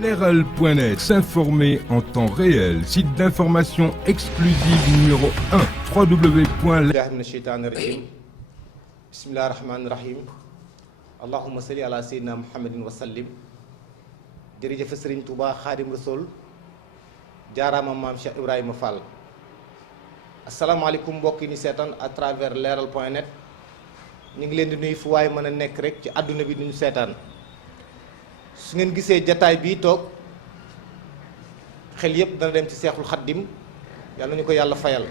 Leral.net, s'informer en temps réel. Site d'information exclusive numéro 1. www.leral.net. Bismillahirrahmanirrahim. Allahumma salli ala sayyidina Muhammadin wa sallim. Jërëjëf Serigne Touba Khadim Rassoul. Jaaraama maam Cheikh Ibrahima Fall. Asalaamaaleykum mbokk yi ni seetaan à travers Leral.net. ñu ngi leen di nuyu fu waaye mën a nekk rek ci àdduna bi di ñu seetaan. su ngeen gisee jataay bii toog xel yépp dana dem ci Seexul Xaddim yàlla nañu ko yàlla fayal.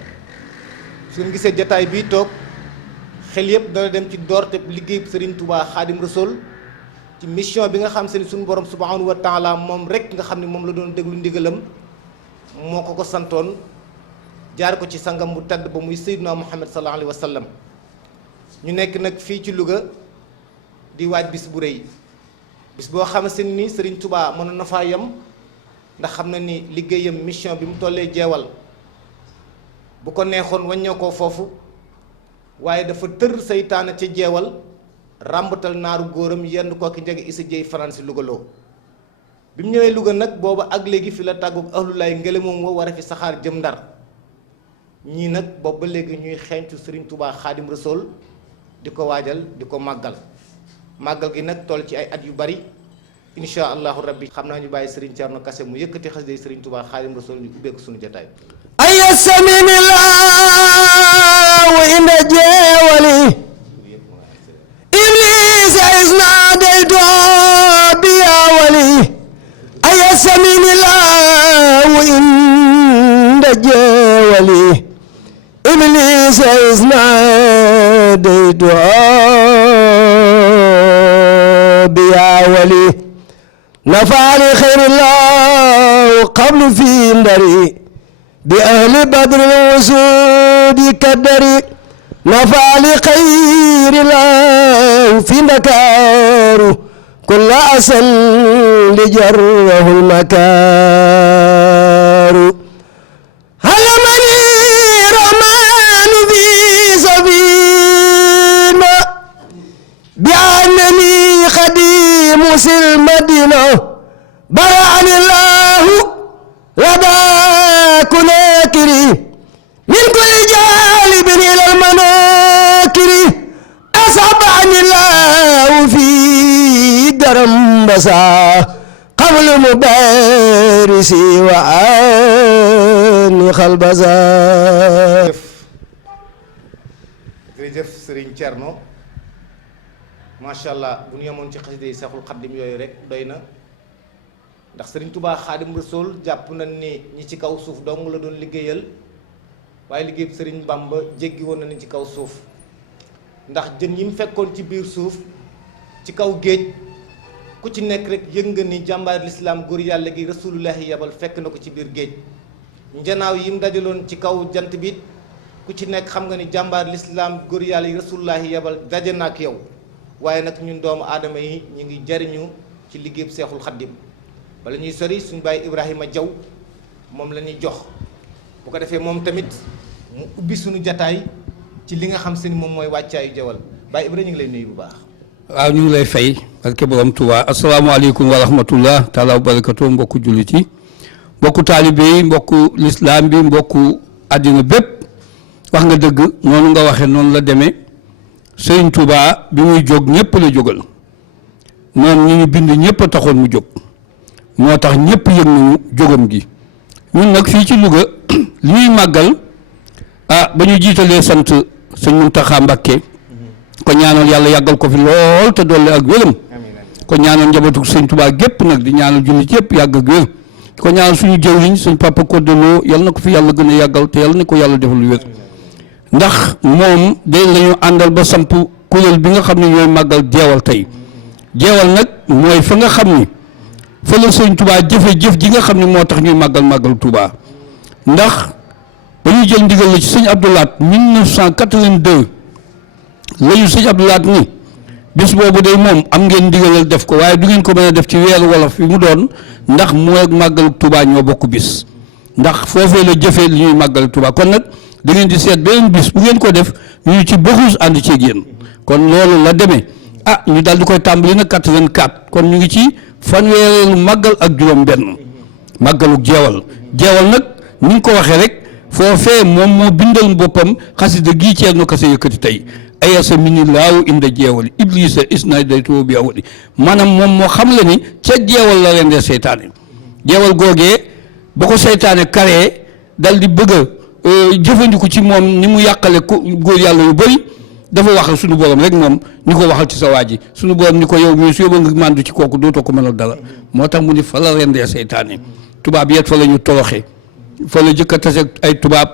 su ngeen gisee jataay bii toog xel yépp dana dem ci doorte liggéey Serigne Touba Khadim Rassoul ci mission bi nga xam se ni suñu borom subhanahu wa taala moom rek nga xam ne moom la doon déglu ndigalam moo ko santoon jaar ko ci sangam bu tedd ba muy Seydina Muhammad sallallahu alayhi wa sallam. ñu nekk nag fii ci Louga di waaj bis bu rëy bis boo xamante ni Serigne Touba mënoon na faa yem ndax xam na ni liggéeyam mission bi mu tollee jeewal bu ko neexoon wàññoo ko foofu waaye dafa tër seytaane ca jeewal ràmbatal naaru góoram yenn kooki njege isa jëy France Louga loo bi mu ñëwee Louga nag booba ak léegi fi la tàggu ahlulaay ngele moom war a fi saxaar jëm Ndar ñii nag boobu ba léegi ñuy xeeñtu Serigne Touba Khadim Rassoul di ko waajal di ko màggal gi nag toll ci ay at yu bari insha allahu rabbi xam naa ñu bàyyi Serigne Thierno Kassé mu yëkkati xasida Serigne Touba Khadim Rassoul ñu ubbeeku suñu jotaay. ayasaminillahu inda jeewali iblis isnadaytu biya wali ayasaminillahu inda jeewali iblis isnadaytu biya wali nafaali xayrillahu qablu fi ndari بأهل بدر الوسود كدري نفع لخير الله في مكار كل أسل لجره المكار هلمني رحمن في سفينة بأنني خديم المدينة برعني الله لدى كناكري من كل جالب إلى المناكر أصابعني الله في درم بسا قبل مبارسي وعاني خلبزا. jërëjëf Serigne Thierno macha allah bu ñu yemoon ci xasida yi Seexul Xaddim yooyu rek doy na. ndax Serigne Touba Khadim Rassoul jàpp nañ ni ñi ci kaw suuf dong la doon liggéeyal waaye liggéey Serigne Bamba jéggi woon na ni ci kaw suuf ndax jën yi mu fekkoon ci biir suuf ci kaw géej ku ci nekk rek yëg nga ni jàmbaar lislaam góor yàlla gi rasulullahi yabal fekk na ko ci biir géej njanaaw yi mu dajaloon ci kaw jant bi ku ci nekk xam nga ni jàmbaar lislaam góor yàlla yi rasulullahi yabal daje na ak yow waaye nag ñun doomu aadama yi ñu ngi jariñu ci liggéey Seexul Xaddim bala ñuy sori suñu bàyyi Ibrahima Diaw moom la ñuy jox bu ko defee moom tamit mu ubbi suñu jataay ci li nga xam se ni moom mooy wàccaayu jawal Baye Ibrahima ñu ngi lay nuyu bu baax. waaw ñu ngi lay fay barke borom Touba asalaamaaleykum wa rahmatullah taala wa barakatu mbokku jullit yi mbokku taalibe yi mbokku lislaam bi mbokku àddina bépp wax nga dëgg noonu nga waxee noonu la demee Sëriñ Touba bi muy jóg ñëpp la jógal moom ñi ñu bind ñëpp a taxoon mu jóg. moo tax ñëpp yëg nañu jógam gi ñun nag fii ci Louga li ñuy màggal ba ñu jiitalee sant sëñ Muntaxa Mbàkke ko ñaanal yàlla yàggal ko fi lool te dolli ak wéram ko ñaanal njabootu sëñ Tuubaa gépp nag di ñaanal jullit yëpp yàgg ak wér ko ñaanal suñu jëwriñ sëñ Papa Kodelo yal na ko fi yàlla gën a yàggal te yàlla na ko yàlla defal lu wér ndax moom day la ñu àndal ba samp kuréel bi nga xam ne ñooy màggal jeewal tey jeewal nag mooy fa nga xam ni fa la sëñ Touba jëf ji nga xam ne moo tax ñuy màggal Touba ndax ba ñuy jël ndigal la ci sëñ Abdoulaat 1982 la ñu sëñ Abdoulaat ni bis boobu day moom am ngeen ndigalal def ko waaye du ngeen ko mën a def ci weeru wolof fi mu doon ndax mooy màggal Touba ñoo bokk bis ndax foofee la jëfee li ñuy màggal Touba kon nag da ngeen di seet beneen bis bu ngeen ko def ñu ci bëxus ànd ceeg yéen kon loolu la demee ñu daal di koy tàmbali nag 84 kon ñu ngi ci fanweereelu màggal ak juróom-benn màggalu jeewal nag ni nga ko waxee rek foofee moom moo bindal boppam xasida gii Ceerno Kase yëkkati tey ayasa mini laaw inda jeewal iblisa isna daytoo bi awali maanaam moom moo xam le ni ca jeewal la rendee seytaane jeewal googee ba ko seytaane karee dal di bëgg a jëfandiku ci moom ni mu yàqale ko góor yàlla yu bëri dafa wax suñu borom rek moom ni ko waxal ci sa waa ji suñu borom ni ko yow mii su yóbba nga màndu ci kooku dootoo ko mënal dara moo tax mu ni fa la rendee seytaane tubaab yet fa la ñu toroxe fa la jëkk a tase ay tubaab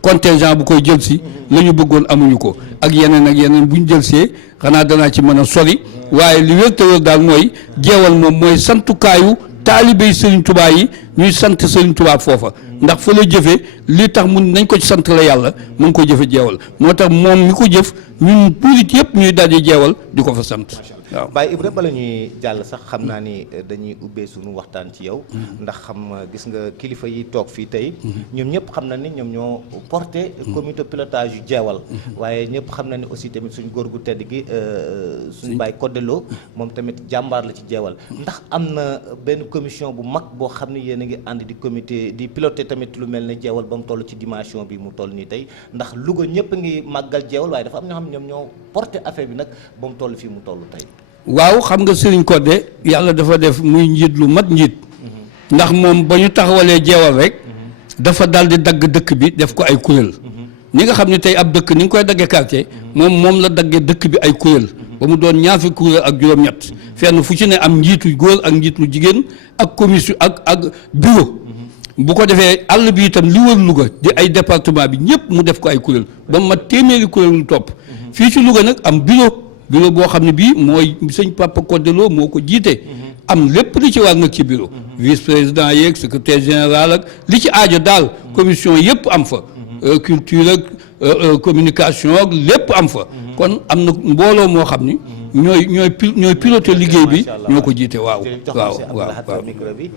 contingent bu koy jël si la ñu bëggoon amuñu ko ak yeneen bu ñu jël see xanaa danaa ci mën a sori waaye li wér te wér daal mooy jeewal moom mooy santukaayu taalibey Serigne Touba yi ñuy sant Serigne Touba foofa ndax fa la jëfe li tax mun nañ ko ci sant la yàlla mu ngi ko jëfe jeewal moo tax moom mi ko jëf ñun purit yëpp ñuy daje jeewal di ko fa sant waaw. Baye Ibra bala ñuy jàll sax xam naa ni dañuy ubbee suñu waxtaan ci yow ndax gis nga kilifa yi toog fii tey ñoom ñëpp xam na ni ñoom ñoo porté comité pilotage yu jeewal waaye ñëpp xam na ni aussi tamit suñ góor gu tedd gi suñu Baye Kodelo moom tamit jàmbaar la ci jeewal ndax am na benn commission bu mag boo xam ne yéen a ngi ànd di comité di piloté tamit lu mel ne jeewal ba mu toll ci dimension bi mu toll nii tey ndax Louga ñëpp ngi màggal jeewal waaye dafa am ñoo xam ne ñoom ñoo porté affaire bi nag ba mu toll fii mu toll tey. waaw xam nga Serigne Codé yàlla dafa def muy njiit lu mat njiit ndax moom ba ñu taxawalee jeewal rek dafa daal di dagg dëkk bi def ko ay kuréel ñi nga xam ne tey ab dëkk ni nga koy daggee quartier moom la daggee dëkk bi ay kuréel ba mu doon ñaar fukki kuréel ak juróom-ñett fenn fu ci ne am njiitu góor ak njiitu jigéen ak commission ak bureau bu ko defee àll bi itam li wër Louga di ay département bi ñëpp mu def ko ay kuréel ba mu mat téeméeri kuréel lu topp fii ci Louga nag am bureau boo xam ne bii mooy sëñ Papa Kodelo moo ko jiite am lépp li ci war nag ci bureau vice président yeeg secrétaire général ak li ci aajo daal commission yëpp am fa culture ak communication ak lépp am fa kon am na mbooloo moo xam ni ñooy piloté liggéey bi ñoo ko jiite waaw micro bi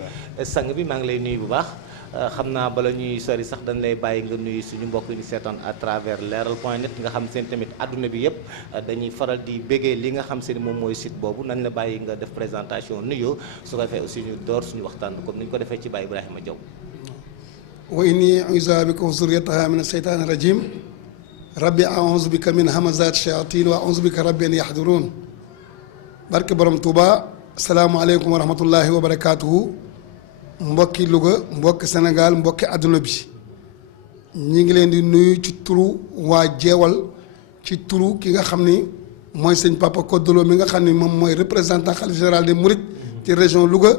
sang bi maa ngi lay nuyu bu baax xam naa bala ñuy sori sax dañ lay bàyyi nga nuyu suñu mbokk ñu seetaan à travers leral.net nga xam seen tamit adduna bi yëpp dañuy faral di béggee li nga xam seen moom mooy site boobu nañ la bàyyi nga def présentation nuyoo su ko defee aussi ñu door suñu waxtaan comme ni ñu ko defee ci Baye Ibrahima Diaw. wa inni u'iizuha bika wa zurriyyataha mina shaytaani rajiim rabbi a'uuzu bika min hamazaati shayaatiin wa a'uuzu bika rabbi an yahduruun barke borom Touba asalaamaaleykum wa rahmatullahi wa barakaatuhu. mbokki Louga mbokki Sénégal mbokki àdduna bi ñi ngi leen di nuyu ci turu waa jeewal ci turu ki nga xam ni mooy sëñ Papa Kodelo mi nga xam ni moom mooy représentant khalife général des Mourides ci région Louga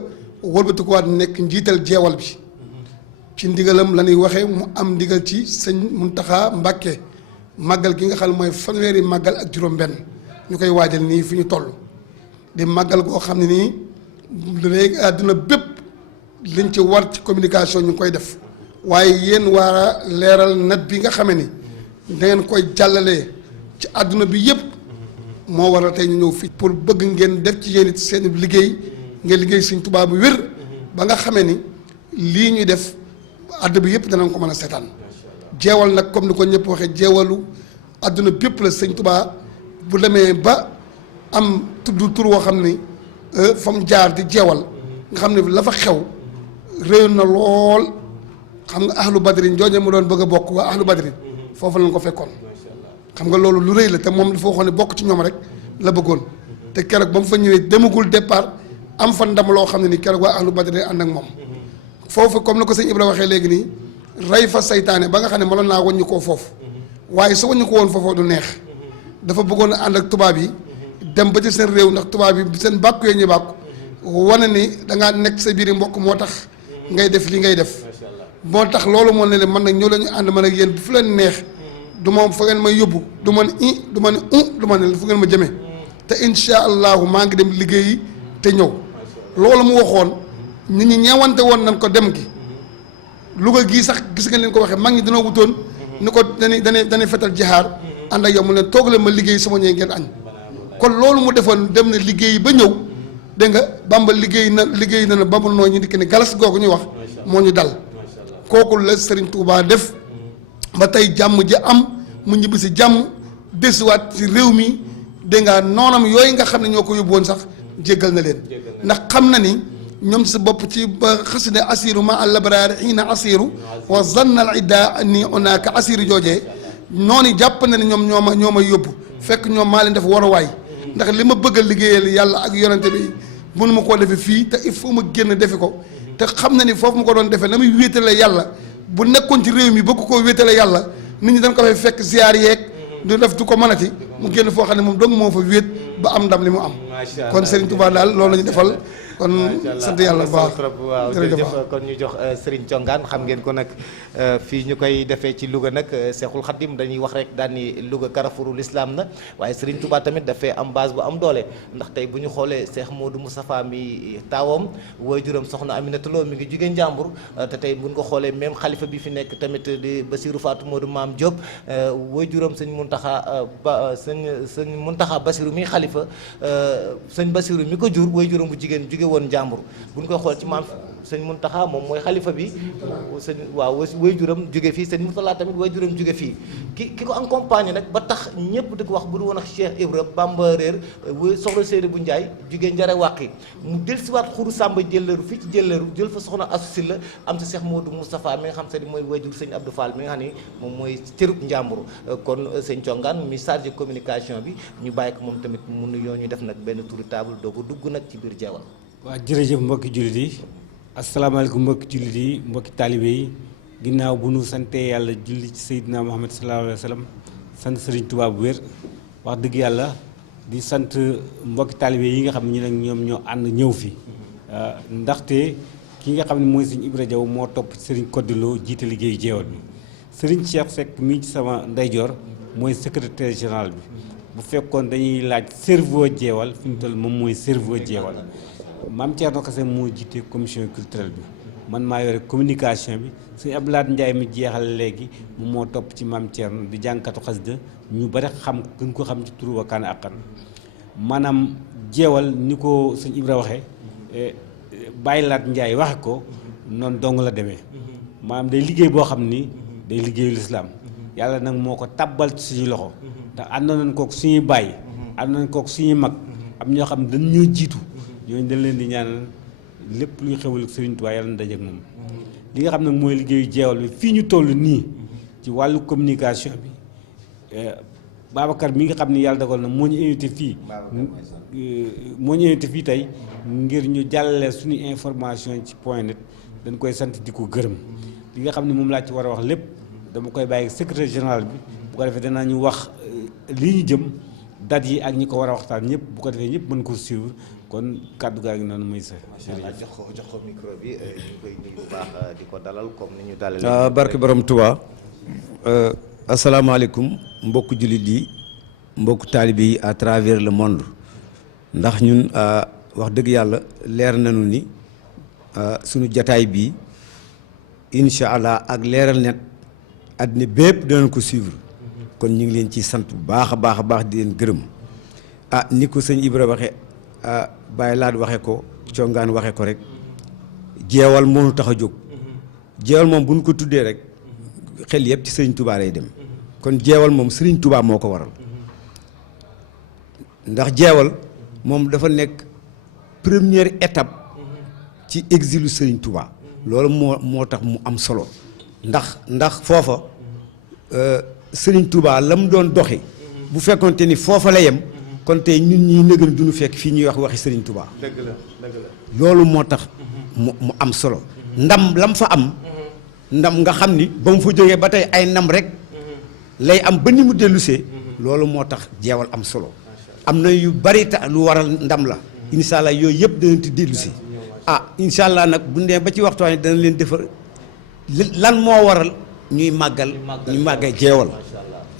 wëlbatikuwaat nekk njiital jeewal bi ci ndigalam la ñuy waxee mu am ndigal ci sëñ Muntaxa Mbàkke màggal gi nga xam ne mooy fanweeri màggal ak juróom-benn ñu koy waajal nii fi ñu toll di màggal goo xam ne nii léegi àdduna bépp liñ ci war ci communication ñu ngi koy def waaye yéen waa leeral net bi nga xamee ni dangeen koy jàllalee ci àdduna bi yëpp moo waral tey ñu ñëw fii pour bëgg ngeen def ci yéen it seen liggéey ngeen liggéey Sëñ Tuubaa bu wér ba nga xamee ni lii ñuy def àdduna bi yëpp danañ ko mën a seetaan jeewal nag comme ni ko ñëpp waxee jeewalu àdduna bi yëpp la Sëñ Tuubaa bu demee ba am tudd tur woo xam ni fa mu jaar di jeewal nga xam ne la fa xew réew na lool xam nga ahlu badrin jooje mu doon bëgg a bokk waa ahlu badrin foofu lañ ko fekkoon xam nga loolu lu rëy la te moom dafa waxoon ne bokk ci ñoom rek la bëggoon te keroog ba mu fa ñëwee demagul départ am fa ndam loo xam ne ni keroog waa ahlu badrin ànd ak moom foofu comme ni ko sëñ Ibra waxee léegi nii rey fa saytaane ba nga xam ne mënoon naa wàññi koo foofu waaye su wàññi ko woon foofoo du neex dafa bëggoon a ànd ak tubaab yi dem ba ci seen réew ndax tubaab yi seen bàkku yooyu ñu bàkku wane ni dangaa nekk sa biir mbokk moo tax ngay def li ngay def moo tax loolu moo ne leen man nag ñoo la ñu ànd man ak yéen fu leen neex du ma fa ngeen may yóbbu du ma ne du ma ne du ma ne fu ngeen ma jëmee te incha allahu maa ngi dem liggéeyi te ñëw loolu mu waxoon nit ñi ñeewante woon nañ ko dem gi Louga gii sax gis nga leen ko waxee mag ñi dina wutoon ni ko dañuy fetal jihaar ànd ak yow mu ne toog leen ma liggéey sama ñëwee ngeen añ kon loolu mu defoon dem na liggéey ba ñëw dégg nga Bamba liggéey na ba mu noo ñu dikk ni galas googu ñuy wax moo ñu dal kooku la Serigne Touba def ba tey jàmm ji am mu ñibbi si jàmm desuwaat ci réew mi dégg nga noonam yooyu nga xam ne ñoo ko yóbbu woon sax jéggal na leen ndax xam na ni ñoom ci sa bopp ci ba xasida asiru ma al labraari xiina asiru wa zanna al idda ni onaaka asiru joojee noonu jàpp na ne ñoom ñoo ma yóbbu fekk ñoom maa leen def waruwaay ndax li ma bëgg a liggéeyal yàlla ak yonente bi mënu ma koo defe fii te il faut ma génn defe ko te xam na ni foofu ma ko doon defee la muy wéetale yàlla bu nekkoon ci réew mi bëgg koo wéetale yàlla nit ñi dañ ko fay fekk ziar yeeg du def du ko mënati mu génn foo xam ne moom dong moo fa wéet ba am ndam li mu am kon Serigne Touba daal loolu la ñu defal kon sant yàlla bu baax waaw jërëjëf kon ñu jox Serigne Thiongaan xam ngeen ko nag fii ñu koy defee ci Louga nag Cheikhul Khadim dañuy wax rek daan ni Louga Carrefouru l'islam na waaye Serigne Touba tamit dafay am base bu am doole ndax tey bu ñu xoolee Cheikh Modou Moustapha mi taawam waajuram soxna Aminata Lo mi ngi jugee Njàmbur te tey bu ñu ko xoolee même xalifa bi fi nekk tamit di Bassirou Fatou Modou Maam Diop waajuram sëñ Muntaxa Bassirou mi xalifa sëñ Bassirou mi ko jur waajuram bu jigéen jóge woon Njàmbur bu ñu koy xool ci maam sëñ Muntaxa moom mooy xalifa bi sëñ waaw waajuram jóge fii sëñ Murtala tamit waajuram jóge fii ki ko accompagné nag ba tax ñëpp di ko wax bu du woon ak Cheikh Ibra Bamba réer soxna Seydou bu Ndiaye jóge Njare Wàqi mu del siwaat xuru Samba Jëlleeru fii ci Jëlleeru jël fa soxna Asu Silla am sa Cheikh Modou Moustapha mi nga xam se ni mooy waajur sëñ Abdou Fall mi nga xam ni moom mooy cërub Njàmbur kon sëñ Thiongaan mi chargé communication bi ñu bàyyi ko moom tamit mu nuyoo ñu def nag benn tour table doo ko dugg nag ci biir jeewal waaw jërëjëf mbokki jullit yi asalaamaaleykum mbokki jullit yi mbokki taalibe yi ginnaaw bu nu santee yàlla julli ci Seydina Muhammad sallallahu alayhi wa sallam sant Serigne Touba bu wér wax dëgg yàlla di sant mbokki taalibe yi nga xam ne ñu nag ñoom ñoo ànd ñëw fi ndaxte ki nga xam ne mooy Serigne Ibra Diaw moo topp Serigne Kodiloo jiite liggéeyu jeewal bi Serigne Cheikh Seck mii ci sama ndeyjoor mooy secrétaire général bi bu fekkoon dañuy laaj cerveau jeewal fi mu toll moom mooy cerveau jeewal Maam Thierno Kassé moo jiite commission culturelle bi man maa yore communication bi sëñ Abdoulaye Ndiaye mi jeexal léegi moom moo topp ci Maam Thierno di jànkatu xasida ñu bari xam gën ko xam ci turu Wakana Haqqan maanaam jeewal ni ko sëñ Ibra waxee Baye Laat Ndiaye waxe ko noonu dong la demee maanaam day liggéey boo xam ni day liggéeyu lislaam yàlla nag moo ko tabbal ci suñu loxo ndax ànd nañ kook suñuy bàyyi ànd nañ kook suñuy mag am ñoo xam ne dañ ñoo jiitu ñooñu dañ leen di ñaanal lépp luy xewal Serigne Touba yàlla na dajeek moom li nga xam ne mooy liggéeyu jeewal bi fii ñu toll nii ci wàllu communication bi Babacar mi nga xam ne yàlla dogal na moo ñu invité fii tey ngir ñu jàllale suñu information ci point net dañ koy sant di ko gërëm li nga xam ne moom laa ci war a wax lépp dama koy bàyyi secrétaire général bi bu ko defee danaa ñu wax lii ñu jëm date yi ak ñi ko war a waxtaan ñëpp bu ko defee ñëpp mën ko suivre kon kàddu gaa ngi noonu muy sa jox ko micro bi ñu koy nuyu bu baax di ko dalal comme ni ñu dalal barke borom Touba asalaamaaleykum mbokku jullit yi mbokku taalibe yi à travers le monde ndax ñun wax dëgg yàlla leer nañu ni sunu jataay bii incha allah ak leeral net àddina bépp danañ ko suivre kon ñu ngi leen ci sant bu baax a baax a baax di leen gërëm ni ko sëñ Ibra waxe Baye Laat waxe ko Thiongaan waxe ko rek jeewal moo nu tax a jóg jeewal moom bu ñu ko tuddee rek xel yëpp ci Serigne Touba lay dem kon jeewal moom Serigne Touba moo ko waral ndax jeewal moom dafa nekk première étape ci exilu Serigne Touba loolu moo tax mu am solo ndax foofa Serigne Touba la mu doon doxi bu fekkonte ni foofa la yem kon tey ñun ñii nëgën duñu fekk fii ñuy waxi Serigne Touba. dëgg la loolu moo tax mu am solo ndam lam fa am ndam nga xam ni ba mu fa jógee ba tey ay ndam rek lay am ba ni mu dellusee loolu moo tax jeewal am solo am na yu bari lu waral ndam la incha allah yooyu yëpp danañ ci dellusi incha allah nag bu ñu demee ba ci waxtaan yi dana leen defar lan moo waral ñuy màggal jeewal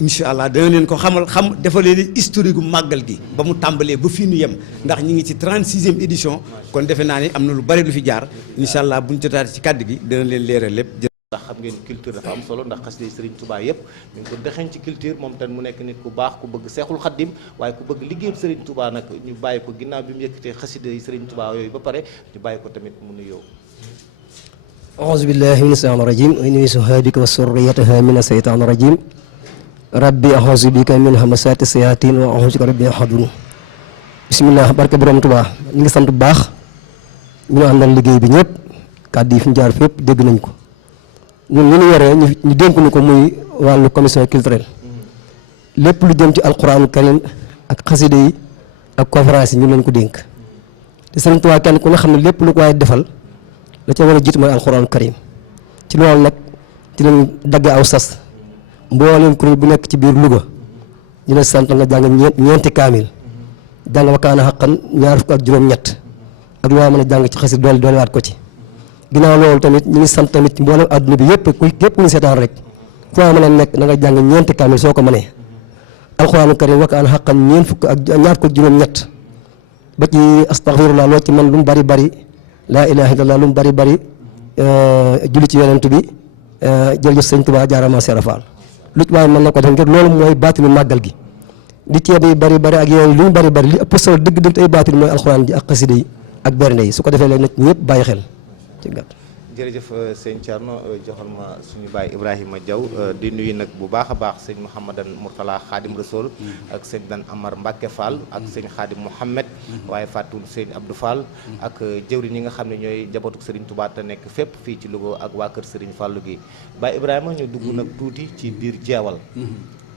incha allah dana leen ko xam defal leen historique gu màggal gi ba mu tàmbalee ba fii nu yem ndax ñu ngi ci 36e édition kon defe naa ni am na lu bari lu fi jaar incha allah bu ñu jotaatee ci kàddu gi dana leen leeral lépp. ndax xam ngeen culture dafa am solo ndax xasida Serigne Touba yëpp ñu ngi ko dexeñ ci culture moom tamit mu nekk nit ku baax ku bëgg Seexul Xaddim waaye ku bëgg liggéeyam Serigne Touba nag ñu bàyyi ko ginnaaw bi mu yëkkatee xasida yi Serigne Touba yooyu ba pare ñu bàyyi ko tamit mu nuyoo. auzu billahi mina shaytaani rajim wa inni u'iizuhaa bika wa zurriyyatahaa mina shaytaani rajim rabbi a'uuzu bika min hamasaati sayaatiin wa a'uuzu bika rabbi yahdurun. bisimilah barke borom Tuubaa ñu ngi sant bu baax ñu àndal liggéey bi ñëpp kàddu yi fi ñu jaar fépp dégg nañ ko ñun ñu ñu yoree ñu dénk ñu ko muy wàllu commission culturelle lépp lu jëm ci alquraanu karim ak xasida yi ak conférence yi ñu leen ko dénk te Sëriñ Tuubaa kenn ku ne xam ne lépp lu ko waaye defal la ca war a jiitu mooy alquraanu karim ci loolu nag ci lañ dagg aw sas mbooleem kuréel bu nekk ci biir Louga ñu ne sant nga jàng ñeenti kaamil jàng wa kaana xaqan ñaar fukk ak juróom-ñett ak loo mën a jàng ci xasida doole waat ko ci ginnaaw loolu tamit ñu ngi sant tamit ci mboolem adduna bi yëpp képp ku ñu seetaan rek foo mën a nekk na nga jàng ñeenti kaamil soo ko mënee alxuraanu karim wa kaana xaqan ñeent fukk ak ñaar fukk ak juróom-ñett ba ci astaghfirullah loo ci man lu mu bari bari laa ilaha illallah lu mu bari bari julli ci yonent bi jërëjëf sëñ Tuubaa jaarama Seera Faal lu ci waaye mën na ko def ngir loolu mooy baatinu màggal gi li ceeb yi bari bari ak yooyu lu ñu bari bari li ëpp solo dëgg-dëgg ay baatin mooy alxuraan ji ak xasida yi ak bernde yi su ko defee léegi nag ñëpp bàyyi xel ci gàtt. jërëjëf sëñ Thierno joxal ma suñu baay Ibrahima Diaw di nuyu nag bu baax a baax sëñ Mouhamadan Mourtala Khadim Rasoul ak sëñ Dan Amar Mbacke Fall ak sëñ Khadim Mouhamed waaye fàttul sëñ Abdou Fall ak jëwriñ ñi nga xam ne ñooy jabootuk Serigne Touba te nekk fépp fii ci Louga ak waa kër Serigne Fallou gi Baay Ibrahima ñu dugg nag tuuti ci biir jeewal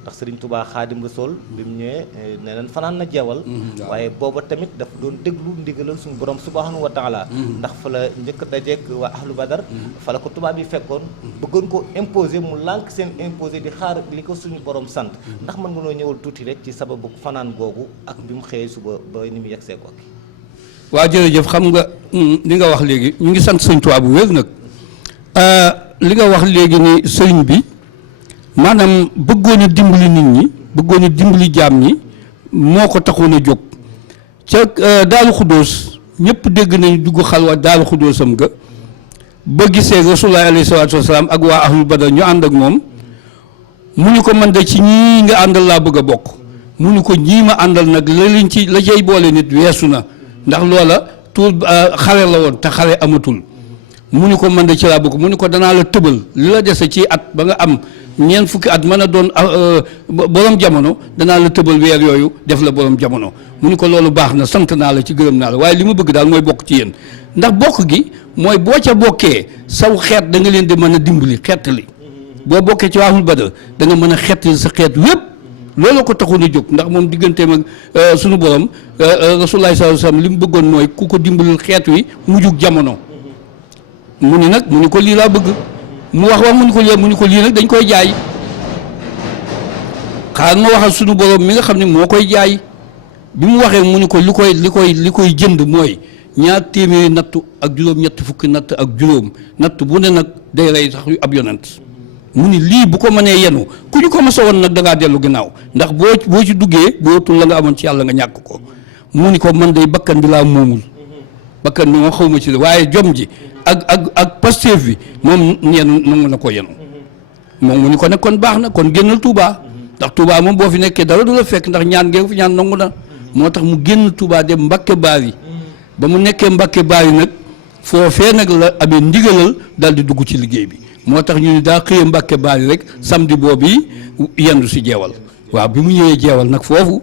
ndax Serigne Touba Khadim Rasoul bi mu ñëwee nee nañ fanaan na jeewal waaye booba tamit daf doon déglu ndigalal suñu borom subhanahu wa taala ndax fa la njëkk dajeek waa ahlu badar fa la ko tubaab yi fekkoon bëggoon ko imposer mu lànk seen imposer di xaar li ko suñu borom sant ndax mën nga noo ñëwal tuuti rek ci sababu fanaan googu ak bi mu xëyee suba ba ni mu yegsee ko ak waa jërëjëf xam nga li nga wax léegi ñu ngi sant sëñ Tuubaa bu wér nag li nga wax léegi ni sëriñ bi maanaam bëggoon a dimbali nit ñi bëggoon a dimbali jaam ñi moo ko taxoon a jóg ca Daaru Xuddoos ñëpp dégg nañu dugg xalwa Daaru Xuddoosam ga ba gisee Rasulullaahi alayhi salaatu wa salaam ak waa ahlul badar ñu ànd ak moom mu ñu ko man de ci ñii nga àndal laa bëgg a bokk mu ñu ko ñii ma àndal nag la liñ ci la cay boole nit weesu na ndax loola tuur xare la woon te xare amatul mu ñu ko man de ci laa bokk mu ñu ko danaa la tëbal li la dese ci at ba nga am ñeent fukki at mën a doon borom jamono danaa la tëbal weer yooyu def la borom jamono mu ni ko loolu baax na sant naa la ci gërëm naa la waaye li ma bëgg daal mooy bokk ci yéen ndax bokk gi mooy boo ca bokkee saw xeet da nga leen di mën a dimbali xeetali boo bokkee ci Ahlul Badr da nga mën a xeetali sa xeet wépp loolu ko taxoon a jóg ndax moom digganteem ak sunu borom Rasulullaahi sallallaahu alayhi wa sallam li mu bëggoon mooy ku ko dimbalil xeet wi mujjug jamono mu ni nag mu ni ko lii laa bëgg mu wax mu ni ko lii nag dañ koy jaay xaar ma waxal sunu borom mi nga xam ne moo koy jaay bi mu waxee mu ni ko li koy jënd mooy ñaar téeméeri nattu ak juróom-ñetti fukki natt ak juróom natt bu ne nag day rey sax yu ab yonent mu ni lii bu ko mënee yenu ku ñu ko masa woon nag da ngaa dellu ginnaaw ndax boo ci duggee boo tul la nga amoon ci yàlla nga ñàkk ko mu ni ko man day bakkan bi laa moomul bakkan bi moom xaw ma ci waaye jom ji ak Pastef bi moom yenu nangu na ko yenu moom mu ni ko nag kon baax na kon génnal Touba ndax Touba moom boo fi nekkee dara du la fekk ndax ñaan ngeen fi ñaan nangu na moo tax mu génn Touba dem Mbakke Baari ba mu nekkee Mbakke Baari nag foofee nag la amee ndigalal daal di dugg ci liggéey bi moo tax ñu ni daa xëyee Mbakke Baari rek samedi boobu yendu si jeewal waaw bi mu ñëwee jeewal nag foofu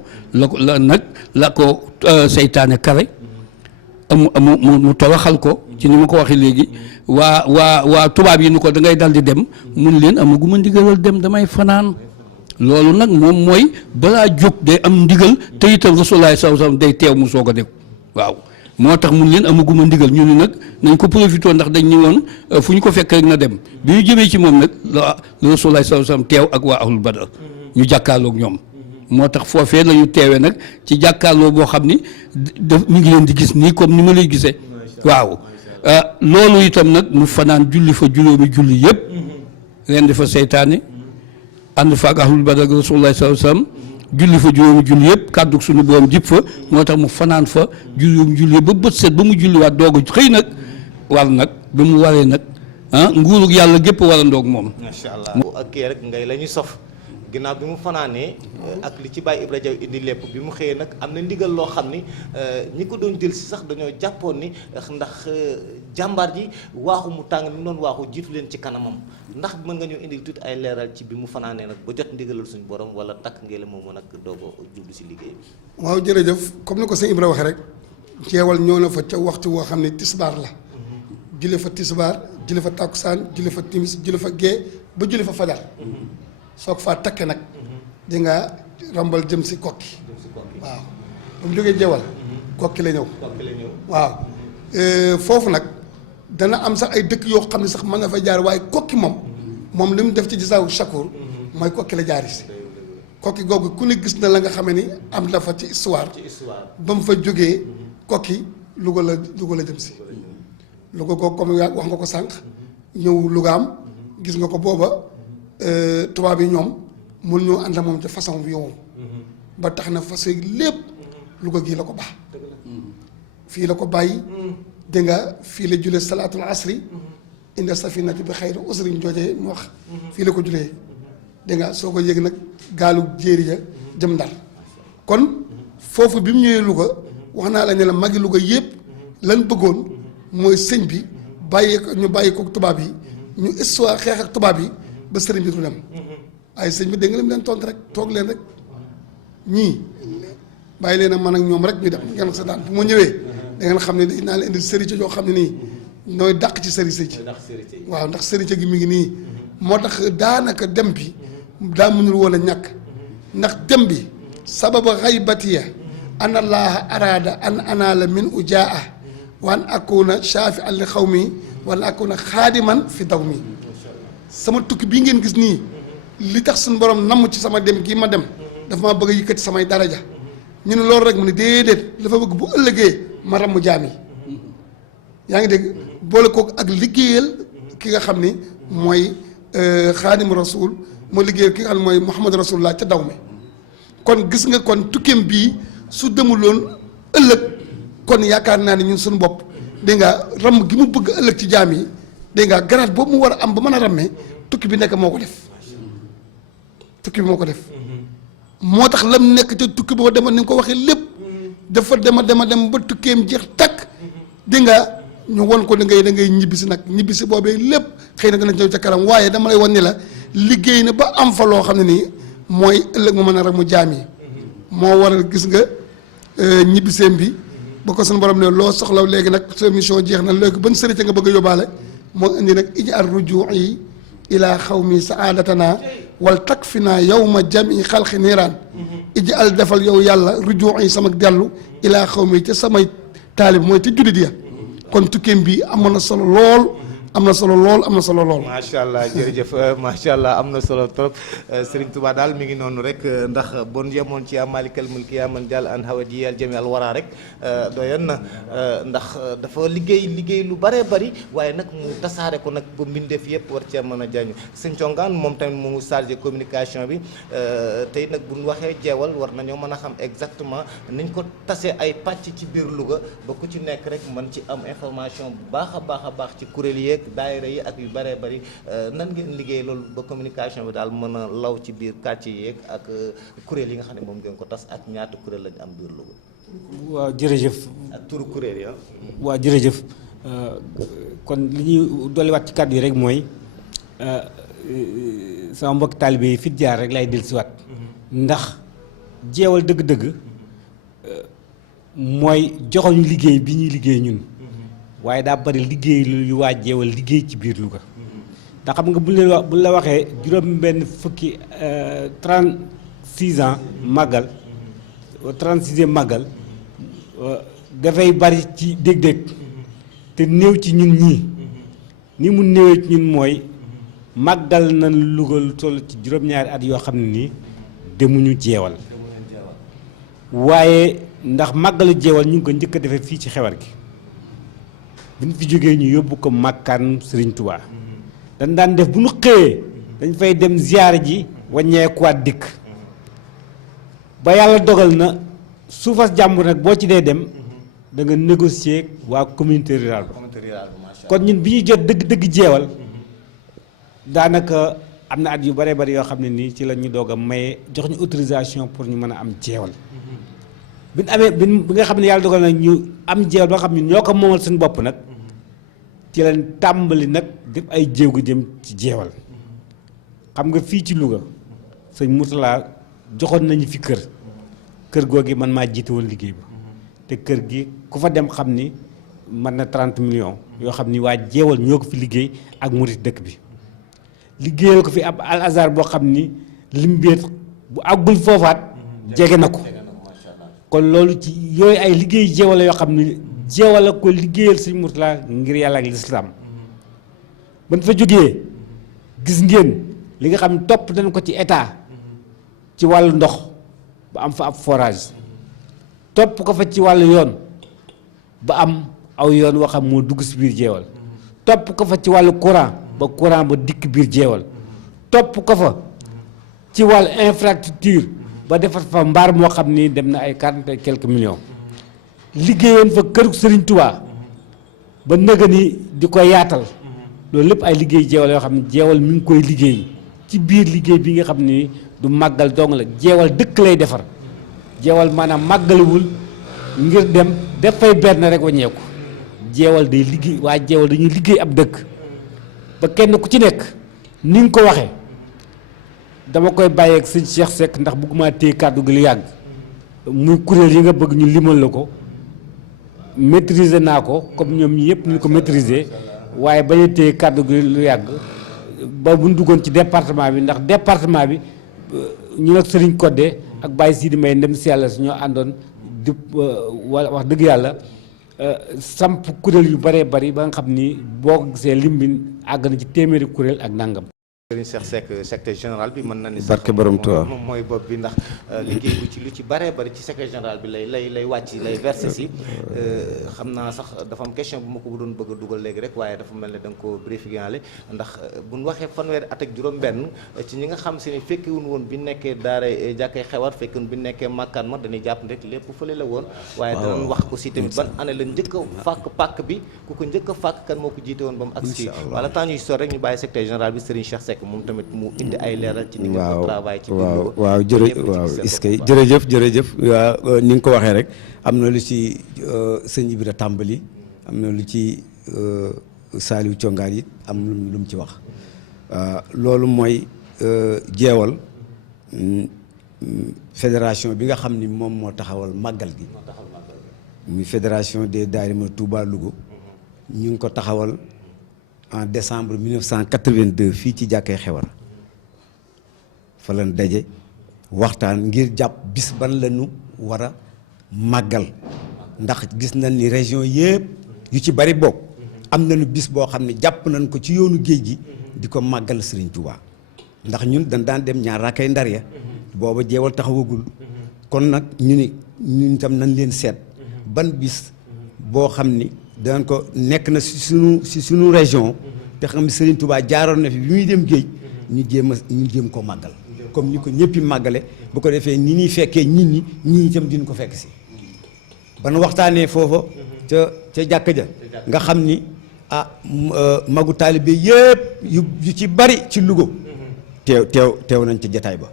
la ko seytaane kare mu toroxal ko ci ni ma ko waxee léegi waa tubaab yi ni ko da ngay dal di dem mun leen amaguma ndigalal dem damay fanaan loolu nag moom mooy balaa jóg day am ndigal te itam Rasulullaahi sallallaahu alayhi wa sallam day teew mu soog a def waaw moo tax mun leen amaguma ndigal ñu ni nag nañ ko profité ndax dañ ñu woon fu ñu ko fekk rek na dem bi ñu jëmee ci moom nag la Rasulullaahi sallallaahu alayhi wa sallam teew ak waa ahlul badar ñu jàkkaarloog ñoom moo tax foofee la ñu teewee nag ci jàkkaarloo boo xam ni mu ngi leen di gis nii comme ni ma lay gisee waaw loolu itam nag mu fanaan julli fa juróomi julli yëpp ren di fa seytaane ànd fa ak ahlul badar Rasulullaahi sallallaahu alayhi wa sallam julli fa juróomi julli yëpp kàddu suñu borom jib fa moo tax mu fanaan fa juróomi julli ba bët set ba mu julliwaat doogu xëy nag war nag ba mu waree nag nguurug yàlla gépp war a ndoog moom. macha allah ak kii rek ngay la ñuy sof ginnaaw bi mu fanaanee ak li ci Baye Ibra Diaw indi lépp bi mu xëyee nag am na ndigal loo xam ni ñi ko doon jël si sax dañoo jàppoon ni ndax jàmbaar ji waaxu mu tàng ni mu doon waaxu jiitu leen ci kanamam ndax mën nga ñëw indil tuuti ay leeral ci bi mu fanaanee nag ba jot ndigalal suñu borom wala takk ngeen la moomu nag doogo jublu si liggéey bi. waaw jërëjëf comme ni ko sëñ Ibra waxee rek jeewal ñëw na fa ca waxtu woo xam ne tisbaar la jële fa tisbaar jële fa takkusaan jële fa timis jële fa gee ba jële fa fajar soog faa takke nag di nga rambal jëm si kokki waaw ba mu jógee jeewal kokki la ñëw waaw foofu nag dana am sax ay dëkk yoo xam ne sax mën na fa jaar waaye kokki moom li mu def ci gisaawu Chakour mooy kokki la jaari si kokki googu ku ne gis na la nga xamee ni am na fa ci histoire ba mu fa jógee kokki Louga la jëm si Louga googu comme wax nga ko sànq ñëw Lougaam gis nga ko booba tubaab yi ñoom mun ñoo ànd moom ci façon bi yow ba tax na fas lépp Louga gii la ko baax fii la ko bàyyi dégg nga fii la julee salaatul asri inda safinati bi xayri usrin joojee mu wax fii la ko julee dégg nga soo ko yëg nag gaalu jéeri ja jëm Ndar kon foofu bi mu ñëwee Louga wax naa la ne la magi Louga yëpp lan bëggoon mooy sëñ bi bàyyi ko tubaab yi ñu histoire xeex ak tubaab yi ba sëriñ bi du dem waaye sëñ bi dégg nga leen leen tontu rek toog leen rek ñii bàyyi leen a man ak ñoom rek ñu dem ngeen sa daan bu ma ñëwee da ngeen xam ne dinaa leen indi sëriñ yoo xam ne nii nooy dàq ci sëriñ ci waaw ndax sëriñ gi mi ngi nii moo tax daanaka dem bi daa mënul woon a ñàkk ndax dem bi sababa xaybatiya an allaha araada an anaala min ujaa wa an akuna shaafi an li xaw mi wala akuna xaadiman fi daw mi sama tukki bii ngeen gis nii li tax suñu borom namm ci sama dem gii ma dem dafa maa bëgg a yëkkati samay daraja ñu ne loolu rek mu ne déedéet dafa bëgg bu ëllëgee ma ramm jaam yi yaa ngi dégg boole kook ak liggéeyal ki nga xam ni mooy xaadim rasul moo liggéeyal ki nga xam ne mooy Muhammad rasulullah ca daw mi kon gis nga kon tukkeem bii su demuloon ëllëg kon yaakaar naa ne ñun suñu bopp dégg nga ramm gi mu bëgg ëllëg ci jaam yi dégg nga garaat boobu mu war a am ba mën a rammee tukki bi nekk moo ko def tukki bi moo ko def moo tax lam nekk te tukki boo demoon ni nga ko waxee lépp dafa dem ba tukkeem jeex takk dégg nga ñu won ko da ngay ñibbisi nag ñibbisi boobee lépp xëy na dana ñëw ca kanam waaye dama lay wan ni la liggéey na ba am fa loo xam ne nii mooy ëllëg mu mën a ramu jaam yi moo waral gis nga ñibbiseem bi ba ko suñu borom ne loo soxla léegi nag sa mission jeex na léegi ban sëriñ nga bëgg a yóbbaale moo indi nag iji ar rujuu'i ilaa xawmi saadatana wal takfina yawma jami xalqi niiraan iji al defal yow yàlla rujuu'i sama dellu ilaa xawmi ca samay taalib mooy te jullit ya kon tukkeem bi amoon na solo lool am na solo lool. macha allah jërëjëf macha allah am na solo trop Serigne Touba daal mi ngi noonu rek ndax bon yemoon ci amalikal mulki yaa man jàll an hawaji al jami al wara rek doyoon na ndax dafa liggéey lu bëree bëri waaye nag mu tasaare ko nag ba mbindeef yëpp war cee mën a jañu sëñ Congaan moom tamit mu ngi chargé communication bi tey nag bu ñu waxee jeewal war nañoo mën a xam exactement niñ ko tasee ay pàcc ci biir Louga ba ku ci nekk rek mën ci am information bu baax a baax ci kuréel yeeg daayira yi ak yu bëree bëri nan ngeen liggéey loolu ba communication bi daal mën a law ci biir quartier yeeg ak kuréel yi nga xam ne moom ngeen ko tas ak ñaata kuréel lañu am biir Louga. waaw jërëjëf. ak turu kuréel ya. waaw jërëjëf kon li ñuy dolliwaat ci kàddu yi rek mooy sama mbokki taalibe yi fit jaar rek lay dellusiwaat ndax jeewal dëgg-dëgg mooy joxoñu liggéey bi ñuy liggéey ñun. waaye daa bari liggéey lu waa jeewal liggéey ci biir Louga ndax xam nga bu la waxee juróom-benn fukki 36 ans màggal 36e màggal dafay bari ci dégg-dégg te néew ci ñun ñii ni mu néewee ci ñun mooy màggal na Louga lu toll ci juróom-ñaari at yoo xam ne nii demuñu jeewal waaye ndax màggalu jeewal ñu ngi ko njëkk a defee fii ci xewar gi bu ñu fi jógee ñu yóbbu ko màkkaan Serigne Touba dañ daan def bu ñu xëyee dañ fay dem ziyaara ji wàññeekuwaat dikk ba yàlla dogal na suufas jàmbur nag boo ci dee dem da nga négocier waa communauté rurale ba kon ñun bi ñuy jot dëgg-dëgg jeewal daanaka am na at yu bëree bëri yoo xam ne nii ci la ñu doog a maye jox ñu autorisation pour ñu mën a am jeewal bi ñu amee bi nga xam ne yàlla dogal na ñu am jeewal ba nga xam ne ñoo ko moomal suñu bopp nag ci lañ tàmbali nag def ay jéego jëm ci jeewal xam nga fii ci Louga sëñ Mourtala joxoon nañu fi kër googi man maa jiite woon liggéey ba te kër gi ku fa dem xam ni mën na 30 millions yoo xam ni waa jeewal ñoo ko fi liggéey ak murit dëkk bi liggéeyal ko fi ab al azar boo xam ni limbeet bu àggul foofaat jege na ko kon loolu ci yooyu ay liggéey jeewal yoo xam ni jeewal ko liggéeyal sëñ Mourtala ngir yàlla ak lislaam ban fa jógee gis ngeen li nga xam ne topp nañ ko ci état ci wàllu ndox ba am fa ab forage topp ko fa ci wàllu yoon ba am aw yoon woo xam moo dugg si biir jeewal topp ko fa ci wàllu courant ba dikk biir jeewal topp ko fa ci wàllu infrastructure ba defar fa mbaar moo xam ni dem na ay 40 et quelques millions liggéeyoon fa kër Serigne Touba ba nëga ni di ko yaatal loolu lépp ay liggéey jeewal yoo xam ne jeewal mi ngi koy liggéey ci biir liggéey bi nga xam ni du màggal dong la jeewal dëkk lay defar jeewal maanaam màggaliwul ngir dem dafay benn rek waññeeku jeewal day liggéey waa jeewal dañuy liggéey ab dëkk ba kenn ku ci nekk ni nga ko waxee dama koy bàyyeeg sëñ Cheikh Seck ndax bëgguma téye kàddu gi lu yàgg muy kuréel yi nga bëgg ñu limal la ko maîtriser naa ko comme ñoom ñi yëpp ñu ko maîtriser waaye bañ a téye kàddu gi lu yàgg ba bu ñu duggoon ci département bi ndax département bi ñu nag Serigne Codé ak Baye Sidi May ndem si yàlla su ñoo àndoon di wala wax dëgg yàlla samp kuréel yu bëree bëri ba nga xam ni boo ko gisee lim bi àgg na ci téeméeri kuréel ak nangam. Serigne Cheikh Seck secrétaire général bi mën na ni barke borom Tuubaa moom mooy bopp bi ndax liggéey bu ci lu ci bëree bëri ci secrétaire général bi lay wàcc lay versé si xam naa sax dafa am question bu ma ko doon bëgg a dugal léegi rek waaye dafa mel ne da nga ko briefingale ndax bu ñu waxee fanweeri at ak juróom-benn ci ñi nga xam si ne fekkewuñ woon bi nekkee daara jàkkee xewar fekkewuñ bi nekkee màkkaan ma dañuy jàpp rek lépp fële la woon waaye danañ wax aussi tamit ban année la njëkk a fàkk pàkk bi ku ko njëkk a fàkk kan moo ko jiite woon ba mu agsi fii wala temps ñuy sor rek ñu bàyyi secrétaire général bi Serigne Cheikh Seck moom tamit mu indi ay leeral ci ni nga ko travail ci waaw jërëjëf waaw ni nga ko waxee rek am na lu ci sëñ Ibra tàmbali am na lu ci Saliou Congaan it am lu mu ci wax loolu mooy jeewal fédération bi nga xam ni moom moo taxawal màggal gi muy fédération des daayira Touba Louga ñu ngi ko taxawal en décembre 1982 fii ci jàkkee xewar fa lañ daje waxtaan ngir jàpp bis ban lañu war a màggal ndax gis nañ ni région yëpp yu ci bari bokk am nañu bis boo xam ne jàpp nañ ko ci yoonu géej gi di ko màggal Serigne Touba ndax ñun dañ daan dem ñaar rakkay ndar ya booba jeewal taxawagul kon nag ñu ni ñun itam nañ leen seet ban bis boo xam ni danañ ko nekk na si suñu région te xam ne Serigne Touba jaaroon na fi bi muy dem géej ñu jéem ko màggal comme ni ko ñëppi màggale bu ko defee ni ñuy fekkee nit ñi itam diñ ko fekk si ban waxtaanee foofa ca jàkka ja nga xam ni magu taalibe yëpp yu ci bari ci Louga teew nañ ci jataay ba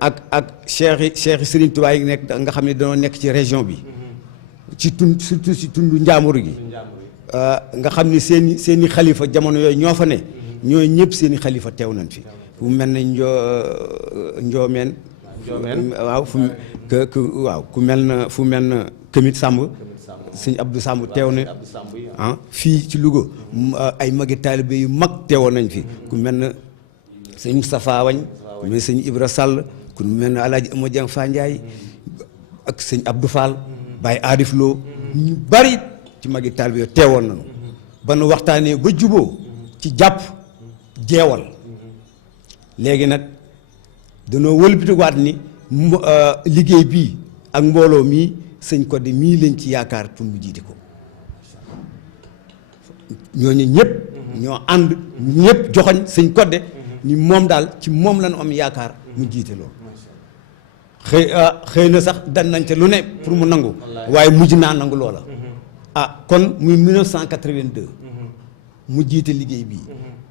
ak cheikh Serigne Touba yi nekk nga xam ne dañoo nekk ci région bi ci surtout ci tundu njaamur gi nga xam ni seeni xalifa jamono yooyu ñoo fa ne ñooy ñëpp seeni xalifa teew nañ fi fu mel ne njoomeen waaw ku mel na Këmit Sàmb sëñ Abdou Sàmb teew na fii ci Louga ay magi taalibe yu mag teewoon nañ fi ku mel na sëñ Moustapha Wañ ku mel ne sëñ Ibra Sall ku mel ne Alaaji Ama Dieng Fandiaye ak sëñ Abdou Fall Baye Arif Lo ñu bari ci magi taalibe yooyu teewoon nañu ba nu waxtaanee ba juboo ci jàpp jeewal léegi nag danoo wëlbatiwaat ni liggéey bii ak mbooloo mii sëñ Codé mii lañ ci yaakaar pour mu jiite ko ñooñu ñëpp ñoo ànd ñëpp joxoñ sëñ Codé ni moom daal ci moom lañu am yaakaar mu jiite loolu xëy na sax dan nañ ca lu ne pour mu nangu waaye mujj naa nangu loola kon muy 1982 mu jiite liggéey bii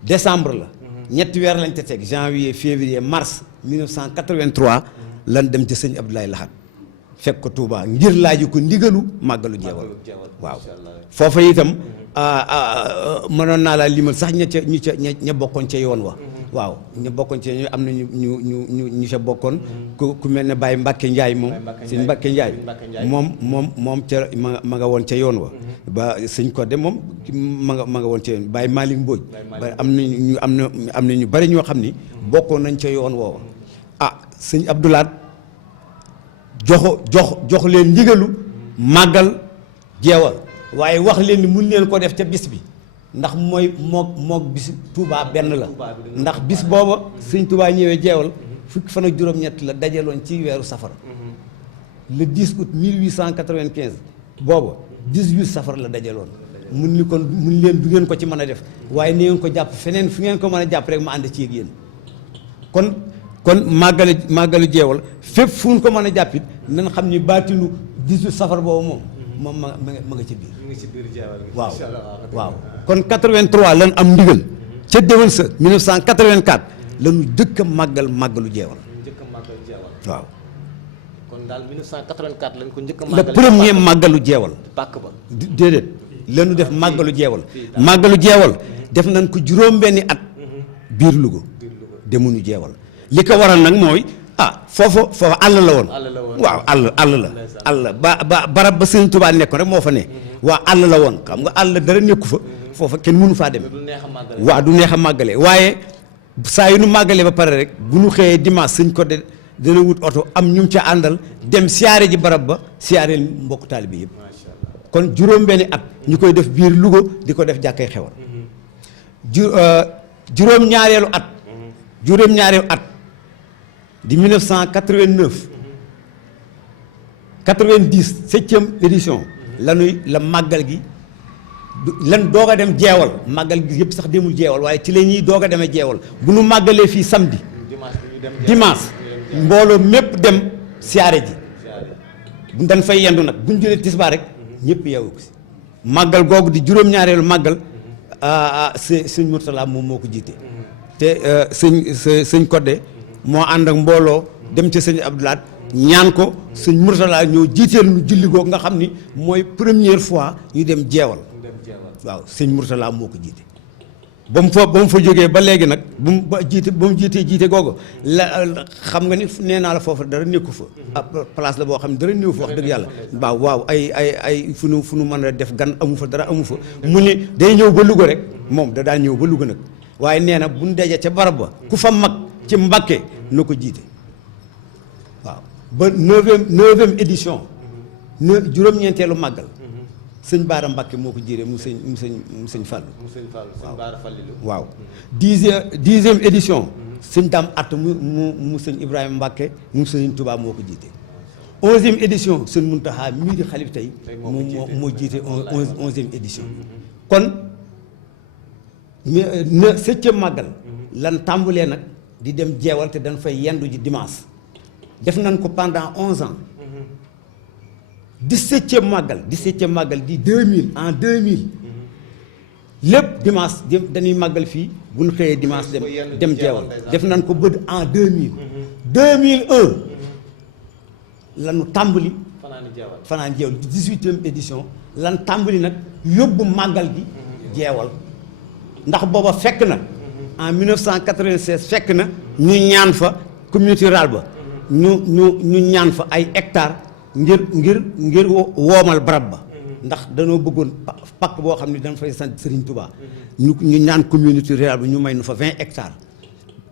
décembre la ñetti weer lañ te teg janvier février mars 1983 lan dem ci sëñ Abdoulaye Lahat fekk ko Touba ngir laaju ko ndigalu màggalu jeewal waaw foofa itam mënoon naa laa limal sax ña bokkoon ca yoon wa waaw ñu bokkoon ci ñu am na ñu ca bokkoon ku mel ne Baye Mbacke Ndiaye moom sëñ Mbacke Ndiaye moom ca ma nga woon ca yoon wa ba sëñ Codé moom ma nga woon ca yoon Baye Malick Mbodj ba am na ñu bari ñoo xam ni bokkoon nañ ca yoon woowa sëñ Abdoulaat jox leen ndigalu màggal jeewal waaye wax leen ni mun leen ko def ca bis bi ndax mooy mook bis Touba benn la ndax bis booba sëñ Touba ñëwee jeewal fukki fan ak juróom-ñett la dajaloon ci weeru safara le 10 août 1895 booba 18 safara la dajaloon mun ni kon mun leen du ngeen ko ci mën a def waaye ni ngeen ko jàpp feneen fu ngeen ko mën a jàpp rek ma ànd ci ak yéen kon màggalu jeewal fépp fu ngeen ko mën a jàppit nañ xam ni baatinu 18 safara boobu moom ma nga ci biir. mu ngi ci biir jeewal gi. waaw kon 83 lan am ndigal ca déwén sa 1984 lañu jëkk a màggalu jeewal. waaw. kon daal 1984 lañ ko njëkk a màggal le premier màggalu jeewal. pàkk ba déedéet lañu def màggalu jeewal. màggalu jeewal def nañ ko juróom-benni at. biir Louga demuñu jeewal li ko waral nag mooy. foofa àll la woon waaw àll la ba barab ba Sëriñ Tuubaa nekkoon rek moo fa ne waa àll la woon xam nga àll dara nekku fa foofa kenn mënu faa dem waaw du neex a màggale waaye saa yu nu màggalee ba pare rek bu nu xëyee dimanche Sëñ Codé dana wut oto am ñu ca àndal dem siyaare ji barab ba siyaareel mbokk taalibe yëpp kon juróom-benni at ñu koy def biir Louga di ko def jàkkay xewal juróom-ñaareelu at di 1989 90 septième édition la màggal gi lan doog a dem jeewal màggal gi yëpp sax demul jeewal waaye ci la ñuy doog a demee jeewal bu nu màggalee fii samedi dimanche mbooloo mépp dem siyaare ji bu dañ fay yendu nag bu ñu jëlee tisbaar rek ñëpp yeewu ko si màggal googu di juróom-ñaareelu màggal sëñ Mourtala moom moo ko jiite te sëñ Codé moo ànd ak mbooloo dem ci sëñ Abdoulaat ñaan ko sëñ Mourtala ñoo jiiteel nu julli googu nga xam ni mooy première fois ñu dem jeewal waaw sëñ Mourtala moo ko jiite ba mu fa jógee ba léegi nag ba mu jiite googu la xam nga ni nee naa la foofu dara nekku fa place la boo xam ne dara néew fa wax dëgg yàlla waaw ay fu nu mën a def gan amu fa dara amu fa mu ni day ñëw ba Louga rek moom da daan ñëw ba Louga nag waaye nee na bu ñu dajee ca barab ba ku fa mag ci Mbàkke na ko jiite waaw ba neuvième édition juróom-ñeenteelu màggal sëñ Baara Mbàkke moo ko jiite mu sëñ Fàllu waaw dixième édition sëñ Daam Att mu sëñ Ibrahima Mbàkke mu sëñ Touba moo ko jiite 11e édition sëñ Muntaxa mii di xalif tey moo jiite 11e édition kon 7e màggal lan tàmbalee nag di dem jeewal te dañ fay yendu ji dimanche def nañ ko pendant 11 ans 17e màggal di 2000 en 2000 lépp dimanche dañuy màggal fii bu ñu xëyee dimanche dem jeewal def nañ ko bëd en 2000 2001 lanu tàmbali fanaan jeewal di 18e édition lan tàmbali nag yóbbu màggal gi jeewal ndax booba fekk na en 1996 fekk na ñu ñaan fa communauté rurale ba ñu ñaan fa ay hectares ngir woomal barab ba ndax danoo bëggoon pakk boo xam ne dañ fay sant Serigne Touba ñu ñaan communauté rurale ba ñu may nu fa 20 hectares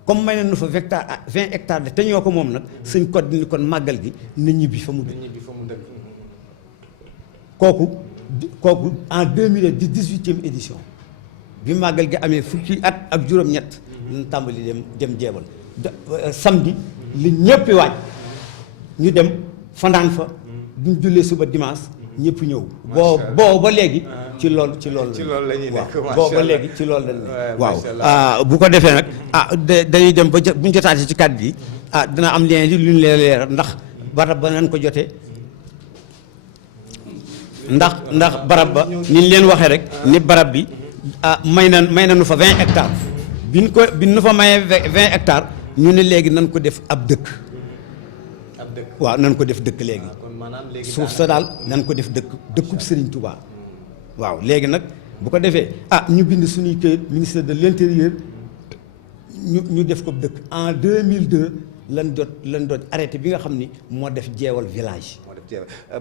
comme may nu fa 20 hectares de te ñoo ko moom nag Sëñ Codé ni kon màggal gi na ñibbi fa mu dëkk kooku en 2000 di 18e édition bi màggal gi amee fukki at ak juróom-ñett ñu tàmbali dem jeewal samedi li ñëppi waaj ñu dem fanaan fa duñ jullee suba dimanche ñëpp ñëw boo ba léegi ci loolu la ñuy nekk boo ba léegi ci loolu la nekk waaw bu ko defee nag dañuy dem ba bu ñu jotaatee ci kàddu yi dina am lien li lu ñu leer ndax barab ba nañ ko jotee ndax barab ba ni ñu leen waxee rek ni barab bi may na nu fa 20 hectares bi nu fa mayee 20 hectares ñu ne léegi nan ko def ab dëkk. waaw nan ko def dëkk léegi. suuf sa daal nan ko def dëkkub Serigne Touba. waaw léegi nag bu ko defee ñu bind suñuy këyit ministère de l'intérieur ñu def ko dëkk en 2002 lan doon arrêté bi nga xam ni moo def jeewal village.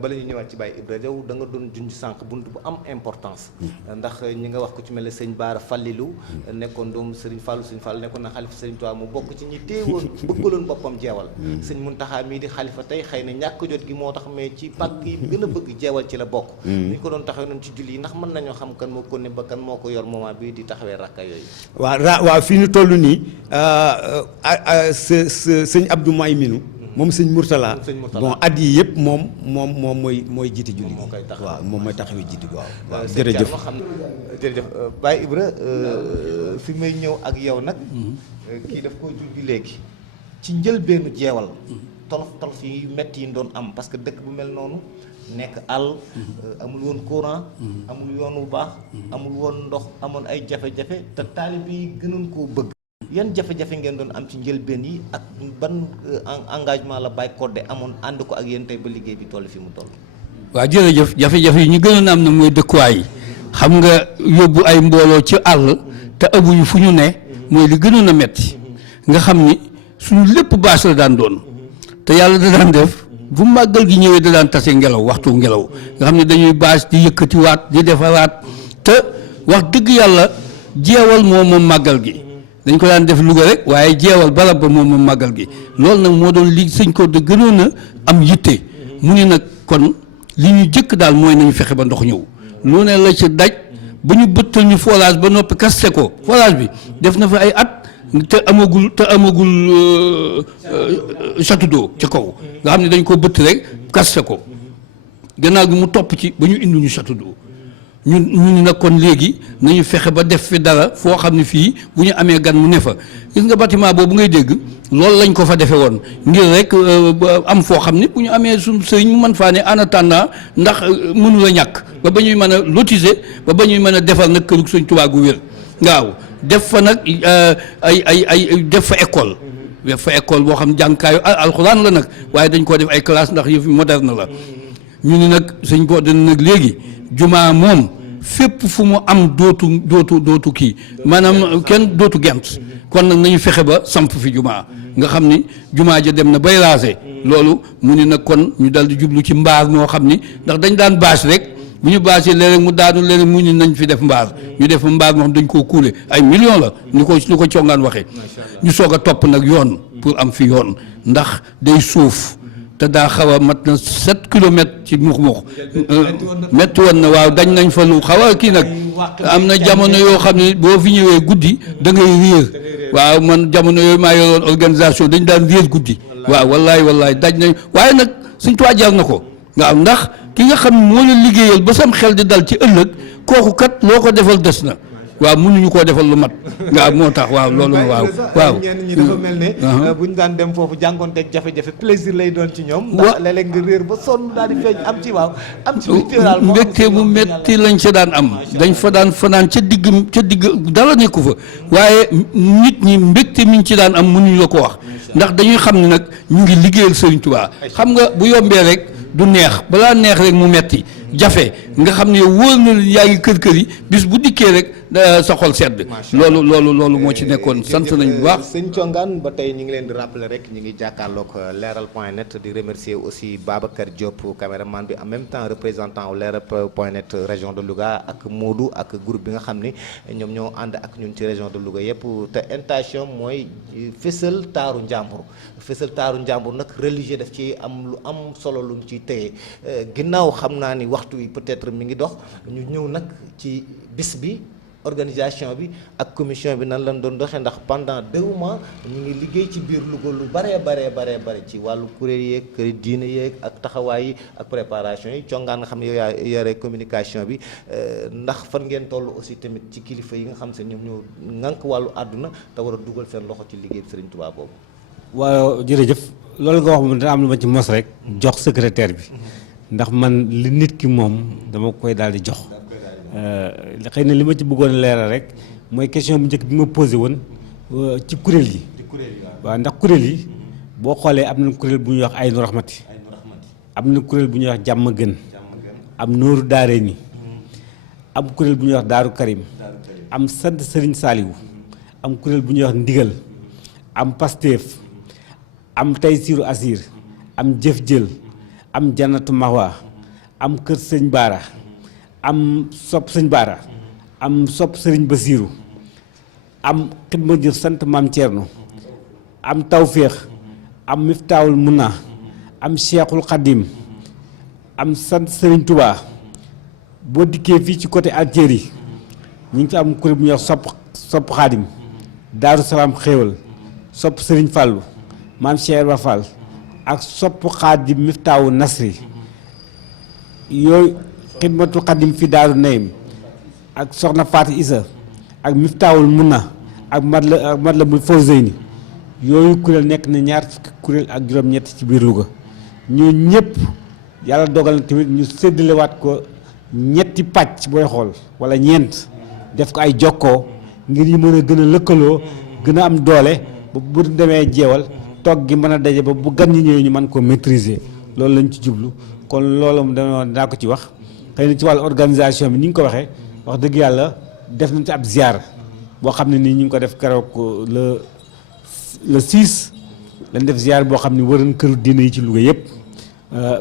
bala ñu ñëwaat ci Baye Ibra yow da nga doon junj sànq bunt bu am importance ndax ñi nga wax ko ci mel ne sëñ Baara Fallilu nekkoon doom Serigne Fallou nekkoon na xalifa Serigne Touba mu bokk ci ñi téewoon bëggaloon boppam jeewal sëñ Muntaxa mii di xalifa tey xëy na ñàkk jot gi moo tax mais ci pàkk yi gën a bëgg jeewal ci la bokk ñu ko doon taxawee noonu ci julli yi ndax mën nañoo xam kan moo ko ne ba kan moo ko yor moment bii di taxawee rakka yooyu waaw fii ñu toll nii sëñ Abdou Mayminu moom sëñ Mourtala bon at yi yëpp moom mooy jiite julli waaw moom mooy taxawee jiite waaw jërëjëf Baye Ibra fi may ñëw ak yow nag kii daf ko junj léegi ci njëlbeenu jeewal tolof yi metti yi doon am parce que dëkk bu mel noonu nekk àll amul woon courant amul yoon wu baax amul woon ndox amoon ay jafe-jafe te taalib yi gënoon koo bëgg yan jafe-jafe ngeen doon am ci njëlbeen yi ak ban engagement la Baye Codé amoon ànd ko ak yéen tey ba liggéey bi toll fi mu toll. waaw jërëjëf jafe-jafe yi ñu gënoon am na mooy dëkkuwaay yi xam nga yóbbu ay mbooloo ci àll te amuñu fu ñu ne mooy li gënoon a metti nga xam ni suñu lépp bâche la daan doon te yàlla da daan def bu màggal gi ñëwee da daan tase ngelaw waxtu ngelaw nga xam ne dañuy bâche di yëkkatiwaat di defaraat te wax dëgg yàlla jeewal moom màggal gi. dañ ko daan def Louga rek waaye jeewal barab ba moom màggal gi loolu nag moo doon li sëñ ko de gënoon a am yitte mu ni nag kon li ñu jëkk daal mooy nañu fexe ba ndox ñëw lu ne la ci daj ba ñu bëttal ñu forage ba noppi kaste ko forage bi def na fa ay at te amagul château d'eau ca kaw nga xam ne dañ ko bëtt rek kaste ko gannaaw gi mu topp ci ba ñu indi ñu château d'eau ñu nag kon léegi nañu fexe ba def fi dara foo xam ne fii bu ñu amee gan mu ne fa gis nga bâtiment boobu ngay dégg loolu lañ ko fa defee woon ngir rek am foo xam ne bu ñu amee suñu sëriñ mu mën faa ne en attendant ndax mënu la ñàkk ba ñuy mën a lotiser ba ñuy mën a defar nag kërug Sëriñ Tuubaa gu wér waaw def fa nag def fa école boo xam jàngkaayu alxuraan la nag waaye dañ koo def ay classe ndax yëf moderne la ñu ni nag sëñ boo dana nag léegi jumaa moom fépp fu mu am dootu kii maanaam kenn dootu gent kon nag nañu fexe ba samp fi jumaa nga xam ni jumaa ja dem na bay raase loolu mu ni nag kon ñu dal di jublu ci mbaar moo xam ni ndax dañ daan bâche rek bu ñu bâché léeg-léeg mu daanu léeg-léeg mu ni nañ fi def mbaar ñu def mbaar moo xam dañ koo kuule ay millions la ñu ko congaan waxee ñu soog a topp nag yoon pour am fi yoon ndax day suuf te daa xaw a mat na 7 kilomètres ci mux-mux métti woon na waaw dañ nañ fa lu xaw a kii nag am na jamono yoo xam ne boo fi ñëwee guddi da ngay réer waaw man jamono yooyu maa yoroon organisation dañ daan réer guddi waaw wallaay daj nañ waaye nag Sëñ Tuubaa jar na ko waaw ndax ki nga xam moo la liggéeyal ba sam xel di dal ci ëllëg kooku kat loo ko defal des na waaw mënuñu koo defal lu mat waaw moo tax waaw loolu waaw ñenn ñi dafa mel ne bu ñu daan dem foofu jànkoonteeg jafe-jafe plaisir lay doon ci ñoom ndax léeg-léeg nga réer ba sonn daal di feeñ am ci mbégte mu metti lañ ca daan am dañ fa daan fanaan ca digg dara nekku fa waaye nit ñi mbégte miñ ci daan am mënuñu la ko wax ndax dañuy xam ne nag ñu ngi liggéeyal Sëriñ Tuubaa xam nga bu yombee rek du neex balaa neex rek mu metti jafe nga xam ne wóor na yaa ngi kër yi bis bu dikkee rek sa xol sedd loolu moo ci nekkoon sant nañ bu baax sëñ Thiongaan ba tey ñu ngi leen di rappeler rek ñu ngi jàkkaarloog leeral.net di remercier aussi Babacar Diop caméraman bi en même temps représentant leeral.net région de Louga ak Modou ak groupe bi nga xam ni ñoom ñoo ànd ak ñun ci région de Louga yëpp te intention mooy fësal taaru njàmbur nag religieux daf ci am lu am solo lu mu ciy téye ginnaaw xam naa ni waxtu wi peut-être mi ngi dox ñu ñëw nag ci bis bi organisation bi ak commission bi nan lañ doon doxee ndax pendant 2 mois ñu ngi liggéey ci biir Louga lu bare ci wàllu kuréel yeeg kër diine yeeg ak taxawaay yi ak préparation yi congaan nga xam ne yow yaa yore communication bi ndax fan ngeen toll aussi tamit ci kilifa yi nga xam se ñoom ñoo ŋànk wàllu àdduna te war a dugal seen loxo ci liggéey Serigne Touba boobu. waaw jërëjëf loolu nga wax moom dina am lu ma ci mos rek jox secrétaire bi ndax man li nit ki moom dama koy daal di jox xëy na li ma ci bëggoon leeral rek mooy question bu njëkk bi ma posé woon ci kuréel yi. waaw ndax kuréel yi boo xoolee am na kuréel bu ñuy wax Aynu Rahmati am na kuréel bu ñuy wax Jàmm Gën am Nooru Daarayni am kuréel bu ñuy wax Daaru Karim am sant Serigne Saliou am kuréel bu ñuy wax Ndigal am Pastef am Taysiru Asir am Jëf Jël am Jannatu Mahwa am Kër Sëñ Baara am Sopp Sëñ Baara am Sopp Sëriñ Basiiru am Xidma Jëf sant Maam Thierno am Tawféex am Miftaawul Munna am Cheikhul Khadim am sant Sëriñ Touba boo dikkee fii ci côté Algérie ñu ngi fi am kuréel bu ñuy wax sopp Xaadim Daaru Salaam Xéewal sopp Sëriñ Fàllu Maam Cheikh Ibra Fall ak sopp Xaadim Miftaawu Nasri yooyu Xidmatul Xadim fi Daaru Nayim ak Soxna Faati Isa ak Miftaawul Munna ak Matlabul Fawzayni yooyu kuréel nekk na ñaar fukki kuréel ak juróom-ñett ci biir Louga ñoo ñëpp yàlla dogal na tamit ñu séddalewaat ko ñetti pàcc booy xool wala ñeent def ko ay jokkoo ngir ñu mën a gën a lëkkaloo gën a am doole ba bu demee jeewal toog gi mën a daje ba bu gan ñi ñëwee ñu mën koo maîtriser loolu lañ ci jublu kon loolu dinaa ko ci wax xëy na ci wàllu organisation bi ni nga ko waxee wax dëgg yàlla def nañ ci ab ziar boo xam ne nii ñu ngi ko def keroog le 6 lañ def ziar boo xam ne waroon këru diine yi ci Louga yëpp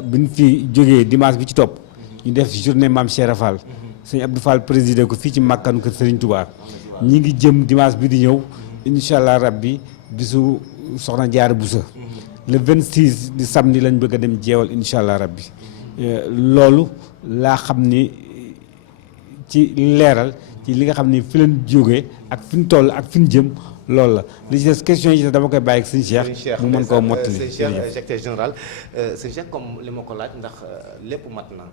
bi ñu fi jógee dimanche bi ci topp ñu def journée Mame Cheikh Fall sëñ Abdou Fall présidé ko fii ci màkkanu kër Serigne Touba ñi ngi jëm dimanche bi di ñëw incha allah rabbi bisu soxna Jaara Buso le 26 di samedi lañ bëgg a dem jeewal incha allah rabbi loolu laa xam ni ci leeral ci li nga xam ni fi leen jógee ak fi ñu toll ak fi ñu jëm loolu la li ci des question yi dama koy bàyyi ak sëñ Cheikh mu mën koo mottali. sëñ Cheikh secrétaire général sëñ Cheikh comme li ma ko laaj ndax lépp mat na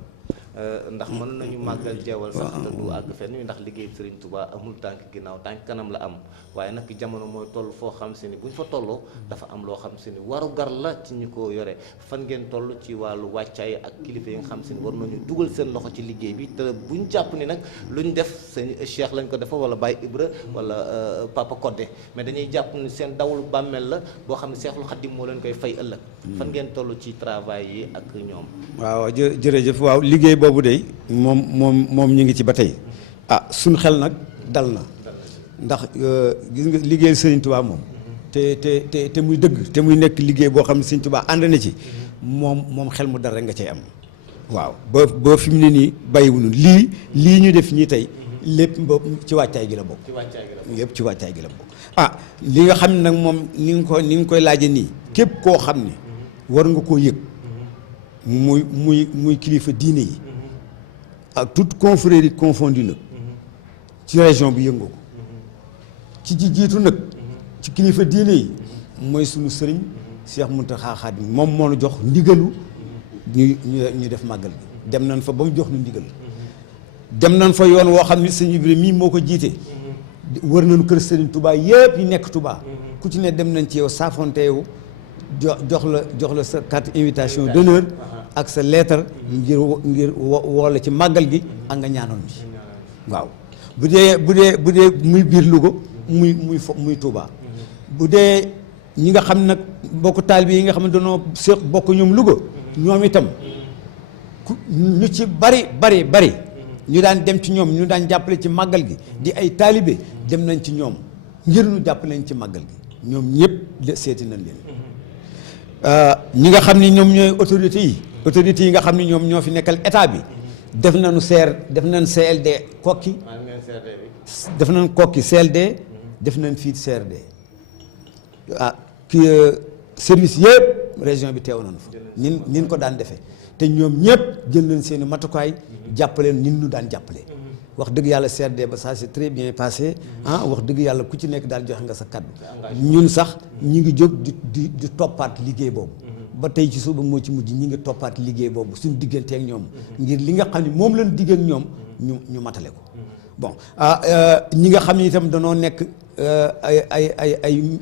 ndax mën nañu màggal jeewal sax te du àgg fenn ndax liggéey Serigne Touba amul tànk ginnaaw tànk kanam la am waaye nag jamono mooy toll foo xam si ni buñ fa tolloo dafa am loo xam si ni waru gar la ci ñi ko yore fan ngeen toll ci wàllu wàccaay ak kilifa yi nga xam si ni war nañu dugal seen loxo ci liggéey bi te buñ jàpp ni nag luñ def sëñ Cheikh lañ ko defa wala Baye Ibra wala Papa Codé mais dañuy jàpp ni seen dawul bàmmeel la boo xam ne Cheikhul Khadim moo leen koy fay ëllëg fan ngeen toll ci travail yi ak ñoom. waaw jërëjëf waaw liggéey boobu de moom ñu ngi ci ba tey suñ xel nag dal na ndax gis nga liggéeyal Serigne Touba moom te muy dëgg te muy nekk liggéey boo xam ne Serigne Touba ànd na ci moom xel mu dal rek nga cay am waaw ba fi mu ne nii bàyyiwuñu lii ñu def ñii tey lépp ci wàccaay gi la bokk lépp ci wàccaay gi la bokk li nga xam ne nag moom ni nga koy laaje nii képp koo xam ne war nga koo yëg muy kilifa diine yi ak toute confrérie confondue nag ci région bi yëngoo ko ci jiitu nag ci kilifa diine yi mooy sunu sëriñ Cheikh Mountakha Khadim moom moo nu jox ndigalu ñu def màggal bi dem nañ fa ba mu jox nu ndigal dem nañ fa yoon woo xam ne sëñ Ibrahima mii moo ko jiite wër nañu kër Serigne Touba yëpp yi nekk Touba ku ci ne dem nañ ci yow saafonte yow jox la sa carte invitation d'honneur ak sa lettre ngir woo la ci màggal gi ak nga ñaanoon bi waaw bu dee muy biir Louga muy Touba bu dee ñi nga xam nag bokk taalibe yi nga xam ne dañoo seq bokk ñoom Louga ñoom itam ñu ci bari ñu daan dem ci ñoom ñu daan jàppale ci màggal gi di ay taalibe dem nañ ci ñoom ngir ñu jàppale leen ci màggal gi ñoom ñëpp seeti nañ leen ñi nga xam ni ñoom ñooy autorités yi nga xam ni ñoom ñoo fi nekkal état bi def nañ CLD kokki def nañ kokki CLD def nañ fii CRD service yëpp région bi teew nañu fa nin ko daan defee te ñoom ñëpp jël nañ seen i matukaay jàppaleen ñun ñu daan jàppale wax dëgg yàlla CRD ba ça c'est très bien passé wax dëgg yàlla ku ci nekk daal joxe nga sa kaddu ñun sax ñi ngi jóg di toppaat liggéey boobu ba tey ci suba moo ci mujj ñi ngi toppaat liggéey boobu suñu diggante ak ñoom ngir li nga xam ne moom lañ digg ak ñoom ñu matale ko bon ñi nga xam ne itam danoo nekk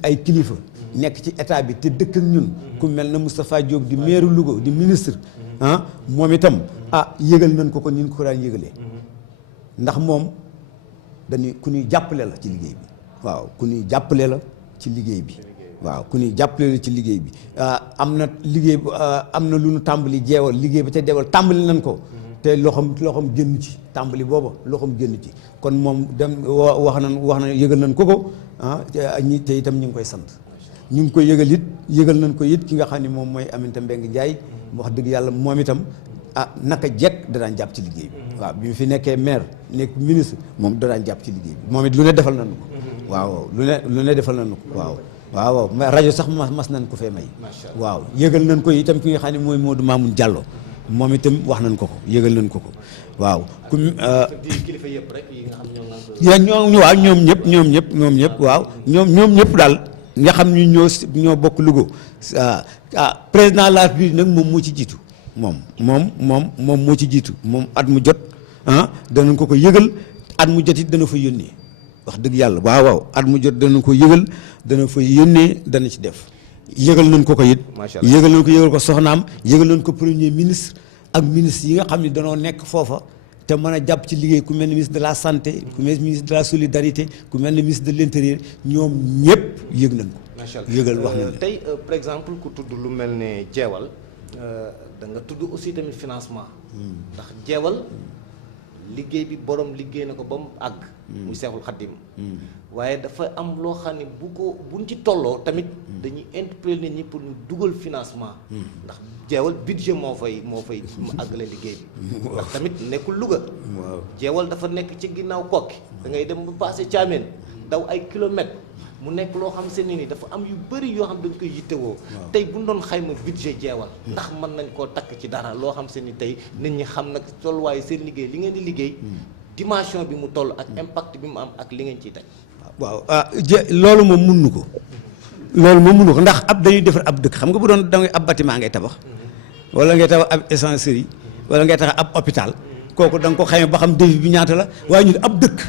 ay kilifa nekk ci état bi te dëkk ak ñun ku mel na Moustapha Diop di maire Louga di ministre moom itam yëgal nañ ko ni ñu ko daan yëgalee ndax moom dañuy ku ñuy jàppale la ci liggéey bi waaw ku ñuy jàppale la ci liggéey bi waaw ku ñuy jàppale la ci liggéey bi am na liggéey am na lu ñu tàmbali jeewal liggéey ba ca deewal tàmbali nañ ko te loxoom génn ci tàmbali booba loxoom génn ci kon moom dem wax na yëgal nañ ko ñi te itam ñu ngi koy sant ñu ngi koy yëgal nañ ko it ki nga xam ne moom mooy Aminata Mbengue Ndiaye wax dëgg yàlla moom itam naka jekk da daan jàpp ci liggéey bi waaw bi mu fi nekkee maire nekk ministre moom da daan jàpp ci liggéey bi moom it lu ne defal nañu ko waaw lu ne defal nañu ko waaw rajo sax mas nañ ko fee may waaw yëgal nañ ko itam ki nga xam ne mooy Modou Mamoun Diallo moom itam wax nañ ko yëgal nañ ko waaw ku kilifa yëpp rek yi nga xam waaw ñoom ñëpp waaw ñoom ñëpp daal nga xam ñu ñoo bokk Louga président de la République nag moom moo ci jiitu moom moo ci jiitu moom at mu jot danañ ko yëgal at mu jot it dana fa yónnee wax dëgg yàlla waaw at mu jot danañ ko yëgal dana fa yónnee dana ci def yëgal nañ ko it yëgal ko soxnaam yëgal nañ ko premier ministre ak ministre yi nga xam ne danoo nekk foofa te mën a jàpp ci liggéey ku mel ni ministre de la santé ku mel ni ministre de la solidarité ku mel ni ministre de l'intérieur ñoom ñëpp yëg nañ ko yëgal wax nañ tey par exemple ku tudd lu mel ne jeewal da nga tudd aussi tamit financement ndax jeewal liggéey bi borom liggéey na ko ba mu àgg muy Seexul Xaddim waaye dafa am loo xam ne buñ ci tolloo tamit dañuy interpeller nit ñi pour ñu dugal financement ndax jeewal budget moo fay àggale liggéey bi ndax tamit nekkul Louga jeewal dafa nekk ci ginnaaw Kokki da ngay dem ba passé Thiamène daw ay kilomètres mu nekk loo xam seen ni dafa am yu bëri yoo xam dañ koy yittewoo tey bu ñu doon xayma budget jeewal ndax mën nañ koo takk ci dara loo xam seen ni tey nit ñi xam nag tolluwaayu seen liggéey li ngeen di liggéey dimension bi mu toll ak impact bi mu am ak li ngeen ciy teg waaw loolu moom mënuñu ko ndax dañuy defar ab dëkk xam nga bu doon dangay ab bâtiment ngay tabax wala ngay tabax ab essencerie wala ngay tabax ab hôpital kooku da nga ko xayma ba xam devis bi ñaata la waaye ñun ab dëkk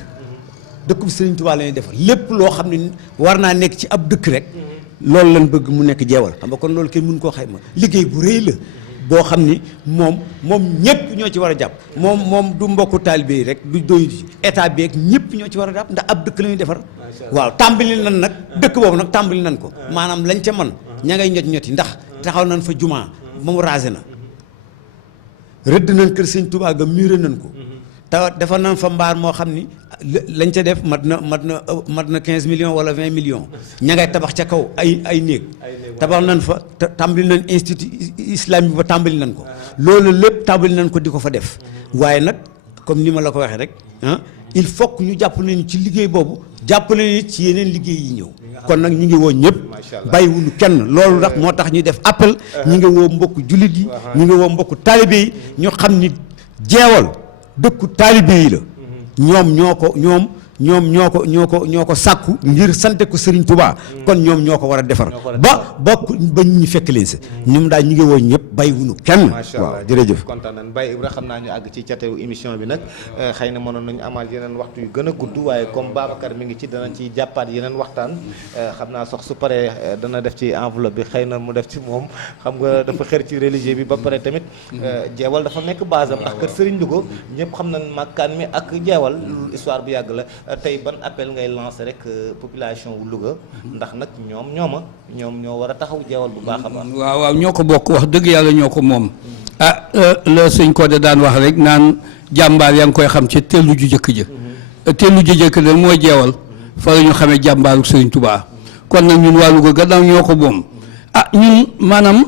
bu Serigne Touba la ñuy defar lépp loo xam ne war naa nekk ci ab dëkk rek loolu lañ bëgg mu nekk jeewal xam nga kon loolu kenn mënu koo xayma liggéey bu rëy la boo xam ni moom ñëpp ñoo ci war a jàpp moom du mbokku taalibe yi rek du doy état bi ak ñëpp ñoo ci war a jàpp ndax ab dëkk la ñuy defar waaw tàmbali nan nag dëkk boobu nag tàmbali nan ko maanaam lañ ca man ña ngay ñoti ndax taxaw nañ fa jumaa ba mu rasé na rëdd nañ kër Sëñ Touba ga muré nañ ko te defar nañ fa mbaar moo xam ni lañ ca def mat na 15 millions wala 20 millions ña ngay tabax ca kaw ay néeg tabax nañ fa tàmbali nañ institut islamique ba tàmbali nañ ko loolu lépp tàmbali nañ ko di ko fa def waaye nag comme ni ma la ko waxee rek il faut que ñu jàpp nañu ci liggéey boobu jàpp nañu ci yeneen liggéey yi ñëw kon nag ñi ngi woo ñëpp bàyyiwuñu kenn loolu nag moo tax ñu def appel ñi ngi woo mbokku jullit yi ñi ngi woo mbokku taalibe yi ñu xam ni jeewal dëkku taalibe yi la ñoo ko sàkku ngir sante ko Serigne Touba kon ñoom ñoo ko war a defar ba ñu fekk leen si ñoom daal ñu ngi woo ñëpp bàyyiwuñu kenn waaw jërëjëf kontaan nañ Baye Ibra xam naa ñu àgg ci catewu émission bi nag xëy na mënoon nañu amaat yeneen waxtu yu gën a gudd waaye comme Babacar mi ngi ci dana ci jàppaat yeneen waxtaan xam naa sax su paree dana def ci enveloppe bi xëy na mu def ci moom xam nga dafa xër ci religieux bi ba pare tamit jeewal dafa nekk base am ndax kër Serigne Louga ñëpp xam nañ màkkaan mi ak jeewal histoire bu yàgg la tey ban appel ngay lancé rek population wu Louga ndax nag ñoom ñoo war a taxaw jeewal bu baax a baax. waaw ñoo ko bokk wax dëgg yàlla ñoo ko moom la sëñ Codé daan wax rek naan jàmbaar yaa ngi koy xam ci tellu ju jëkk ja tellu ju jëkk ja mooy jeewal fa la ñu xamee jàmbaaru Sëriñ Touba kon nag ñun waa Louga gannaaw ñoo ko moom ñun maanaam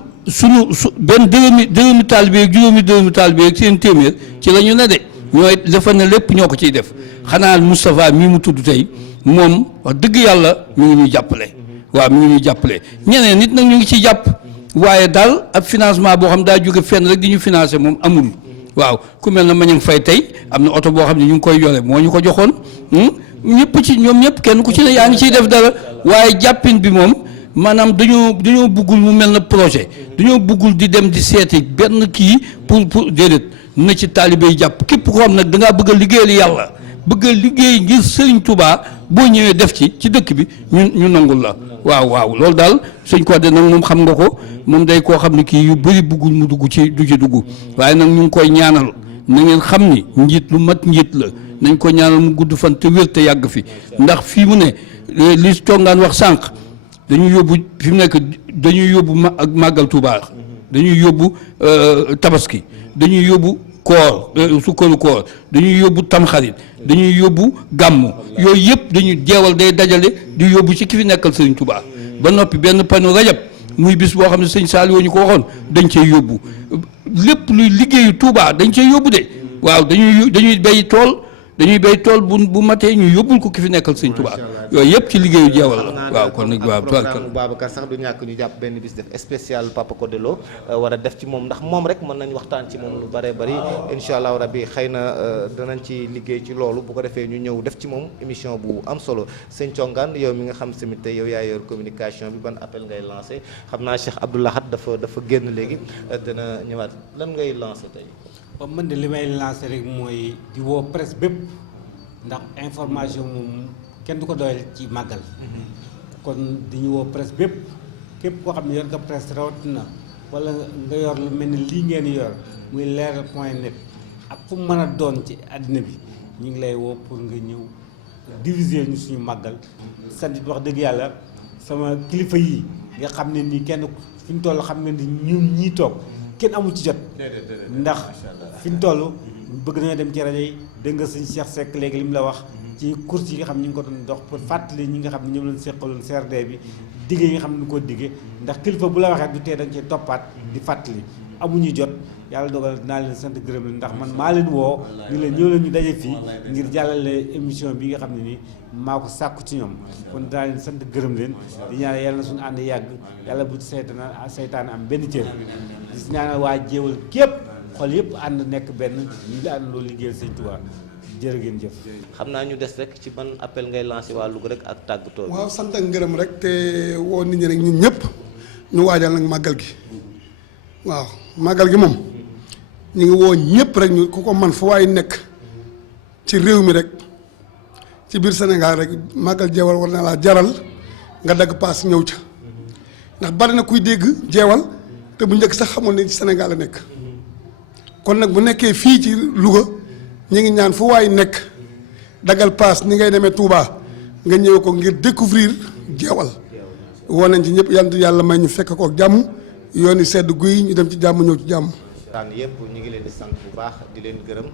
benn dërëmi taalibe ak juróomi dërëmi taalibe ak seen téeméer ci la ñu ne de ñooy dafa ne lépp ñoo ko ciy def xanaa Moustapha mii mu tudd tey moom wax dëgg yàlla mi ngi ñuy jàppale waaw mi ngi ñuy jàppale ñeneen nit nag ñu ngi ciy jàpp waaye daal ab financement boo xam daa jóge fenn rek di ñu financé moom amul waaw ku mel na Mañang Fay tey am na oto boo xam ne ñu ngi koy yore moo ñu ko joxoon ñëpp ci ñoom ñëpp kenn ku ci ne yaa ngi ciy def dara waaye jàppin bi moom maanaam dañoo buggul mu mel na projet dañoo buggul di dem di seeti benn kii pour déedéet na ci taalibe yi jàpp képp koo xam nag dangaa bëgg a liggéeyal yàlla bëgg a liggéey ngir Serigne Touba boo ñëwee def ci dëkk bi ñu nangul la waaw loolu daal sëñ Codé nag moom xam nga ko moom day koo xam ne kii yu bëri bëggul mu dugg ci du ci dugg waaye nag ñu ngi koy ñaanal na ngeen xam ni njiit lu mat njiit la nañ ko ñaanal mu gudd fan te wér te yàgg fi ndax fii mu ne li tongaan wax sànq dañuy yóbbu fi mu nekk dañuy yóbbu ak màggal Tuubaa dañuy yóbbu tabaski dañuy yóbbu koor sukkaru koor dañuy yóbbu tamxarit dañuy yóbbu gàmmu yooyu yëpp dañuy jeewal day dajale di yóbbu ci ki fi nekkal Sëriñ Tuubaa ba noppi benn panu rajab muy bis boo xam ne sëñ Saliou ñu ko waxoon dañ cey yóbbu lépp luy liggéeyu Tuubaa dañ cey yóbbu de waaw dañuy béy tool bu matee ñu yóbbul ko ki fi nekkal sëñ Tuubaa yooyu yëpp ci liggéeyu jeewal la waaw kon nag waaw programme Babacar sax du ñàkk ñu jàpp benn bis def spécial Papa Codé Lo war a def ci moom ndax moom rek mën nañ waxtaan ci moom lu bëree bëri incha allah rabbi xëy na danañ ci liggéey ci loolu bu ko defee ñu ñëw def ci moom émission bu am solo sëñ Thiongaan yow mi nga xam tamit tey yow yaa yor communication bi ban appel ngay lancé xam naa Cheikh Abdou Lahad dafa génn léegi dana ñëwaat lan ngay lancé tey. ba man de li may lancé rek mooy di woo presse bépp ndax information moom kenn du ko doyal ci màggal kon dañu woo presse bépp képp koo xam ne yor nga presse rawatina wala nga yor lu mel ni lii ngeen yor muy leeral.net ak fu mu mën a doon ci àddina bi ñu ngi lay woo pour nga ñëw diviser ñu suñu màggal sant wax dëgg yàlla sama kilifa yi nga xam ne nii kenn fi ñu toll xam nga ni ñun ñii toog kenn amul ci jot ndax fi ñu toll bëgg nañoo dem ci rajo yi dégg nga sëñ Cheikh Seck léegi li mu la wax ci course yi nga xam ne ñu ngi ko doon dox pour fàttali ñi nga xam ne ñoom lañ seqaloon CRD bi digge yi nga xam ne ñu ko digge ndax kilifa bu la waxee du tee dañ cee toppaat di fàttali amuñu jot yàlla dogal naa leen sant gërëm leen ndax man maa leen woo ñu leen ñëw leen ñu daje fii ngir jàllale émission bi nga xam ne nii maa ko sàkku ci ñoom kon daa leen sant gërëm leen di ñaanal yàlla na suñu ànd yàgg yàlla bu seytaane am benn cër di ñaanal waa jéewal képp xol yëpp ànd nekk benn ñu ngi àndandoo liggéeyal Sëñ Tuubaa jërë ngeen jëf. xam naa ñu des rek ci ban appel ngay lancé waa Louga rek ak tàggatoo bi. waaw sant ak ngërëm rek te woo nit ñi rek ñun ñëpp ñu waajal nag màggal gi waaw màggal gi moom ñu ngi woo ñëpp rek ñu ku ko man fu waay nekk ci réew mi rek ci biir Sénégal rek màggal jeewal war na laa jaral nga dagg paas ñëw ca ndax bari na kuy dégg jeewal te bu njëkk sax xamul ne ci Sénégal la nekk kon nag bu nekkee fii ci Louga ñu ngi ñaan fu waay nekk daggal paas ni ngay demee Touba nga ñëw ko ngir découvrir jeewal woo nañ ci ñëpp yàlla may ñu fekk ko ak jàmm yoon yi sedd guy ñu dem ci jàmm ñëw ci jàmm. daan yëpp ñu ngi leen di sant bu baax di leen gërëm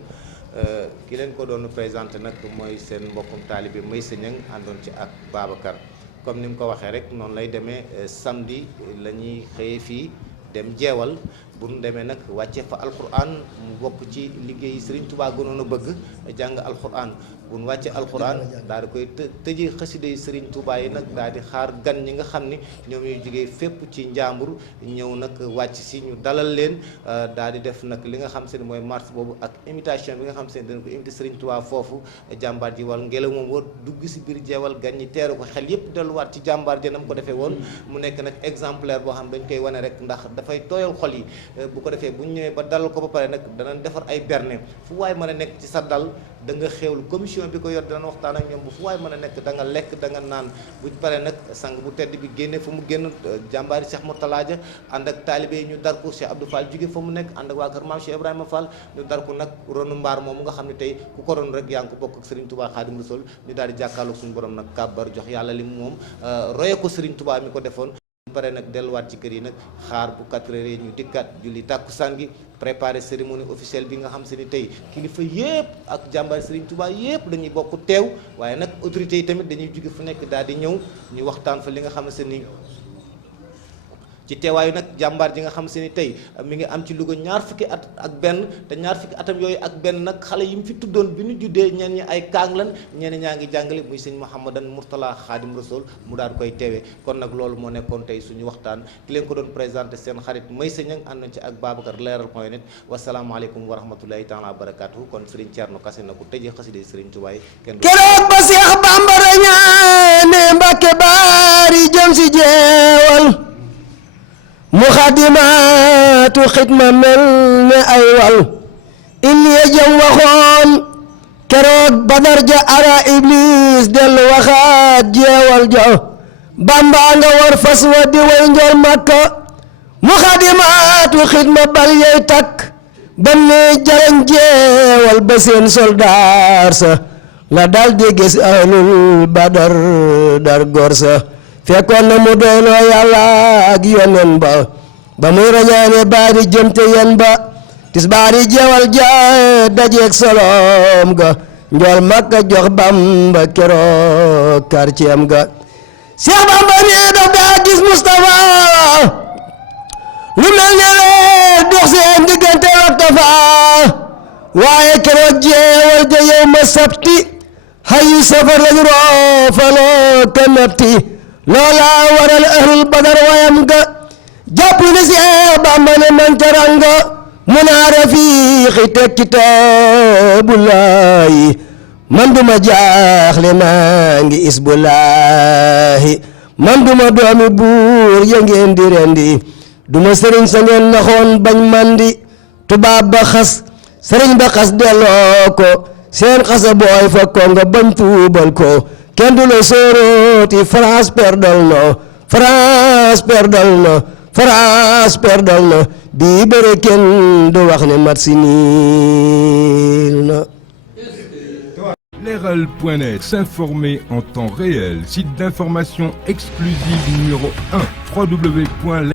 ki leen ko doon présenté nag mooy seen mbokkum taalibe Meissa Niang àndoon ci ak Babacar comme ni mu ko waxee rek noonu lay demee samedi la ñuy xëyee fii dem jeewal bu nu demee nag wàccee fa alquran mu bokk ci liggéey Serigne Touba gënoon a bëgg jàng alquran bu nu wàccee alquran daal di koy tëjee xasida yi Serigne Touba yi nag daal di xaar gan ñi nga xam ni ñoom ñuy jógee fépp ci njàmbur ñëw nag wàcc si ñu dalal leen daal di def nag li nga xam se ni mooy marche boobu ak invitation bi nga xam se ni dana ko invité Serigne Touba foofu jàmbaar ji wal ngelaw moom war dugg si biir jeewal gan ñi teeru ko xel yépp delluwaat ci jàmbaar ji nam ko defee woon mu nekk nag exemplaire boo xam dañ koy wane rek ndax dafay tooyal xol yi bu ko defee bu ñu ñëwee ba dalal ko ba pare nag danañ defar ay berne fu waay mën a nekk ci sa dal da nga xéewlu commission bi ko yor dana waxtaan ak ñoom bu fu waay mën a nekk da nga lekk da nga naan bu pare nag sang bu tedd bi génne fa mu génn jàmbaari Cheikh Mourtala Dia ànd ak taalibe yi ñu dar ko Cheikh Abdou Fall jóge fa mu nekk ànd ak waa kër maam Cheikh Ibrahima Fall ñu dar ko nag ronu mbaar moomu nga xam ne tey ku ko ron rek yaa ngi ko bokk ak Serigne Touba Khadim Rassoul ñu daal di jàkkaarloog suñu borom nag kàbbar jox yàlla li moom roye ko Serigne Touba mi ko defoon pare nag delluwaat ci kër yi nag xaar bu 4 heures ñu dikkaat julli tàkkusaan gi préparé cérémonie officielle bi nga xam se ni tey kilifa yépp ak jàmbaar Serigne Touba yépp dañuy bokk teew waaye nag autorités yi tamit dañuy jóge fu nekk daal di ñëw ñu waxtaan fa li nga xam se ni ci teewaayu nag jàmbaar ji nga xam se ni tey mi ngi am ci Louga ñaar fukki at ak benn te ñaar fukki atam yooyu ak benn nag xale yi mu fi tuddoon bi ñu juddee ñenn ñi ay kaang lan ñenn ñaa ngi jàngale muy sëñ Mouhamadan Mourtala Khadim Rassoul mu daal koy teewee kon nag loolu moo nekkoon tey suñu waxtaan ki leen ko doon présenté seen xarit Meissa Niang àndoon ci ak Babacar leeral.net wasalaamaaleykum wa rahmatulahi taala wa barakatuhu kon Serigne Thierno Kassé na ko tëjee xasida Serigne Touba yi kenn keroog ba Seex Bambara ñaane Mbàkke baari jëm si jeewal muxaddimaatu xidma mel ne ay wal inni jëm waxoon keroog badar ja ara iblis dellu waxaat jeewal ja Bamba nga war fas wa di way njol Makka muxaddimaatu xidma bal yey takk bam ne jalañ jeewal ba seen soldaar sa la dal di gis ahlul badar dar gor sa fekkoon na mu doyloo yàlla ak yonen ba muy rañaane baa di jëmte yen ba tisbaari jeewal ja dajeeg solom ga njool makka jox Bamba keroog quartier ga Seex Bamba ni daf daa gis Mustafa lu mel ne lee dox seen diggante Mustafa waaye keroog jeewal ja yow ma sabti hayu safar lañu roofaloo ka metti loola waral ahlul badar wayam ga jàpp ni Seex Bamba ne man caranga mun a rafiixi te kitaabullaahi man duma jaaxle maa ngi isbullaahi man duma doomi buur ya ngeen di rendi duma sëriñ sa ngeen naxoon bañ mandi tubaab ba xas sëriñ ba xas delloo ko seen xasa booy fa ko nga bañ tuubal ko kenn du la sóorooti France perdal no France perdal no France perdal na bii bëre kenn du wax ne mat si niil na. Leral.net, s'informer en temps réel, site d'information exclusive numéro 1, www.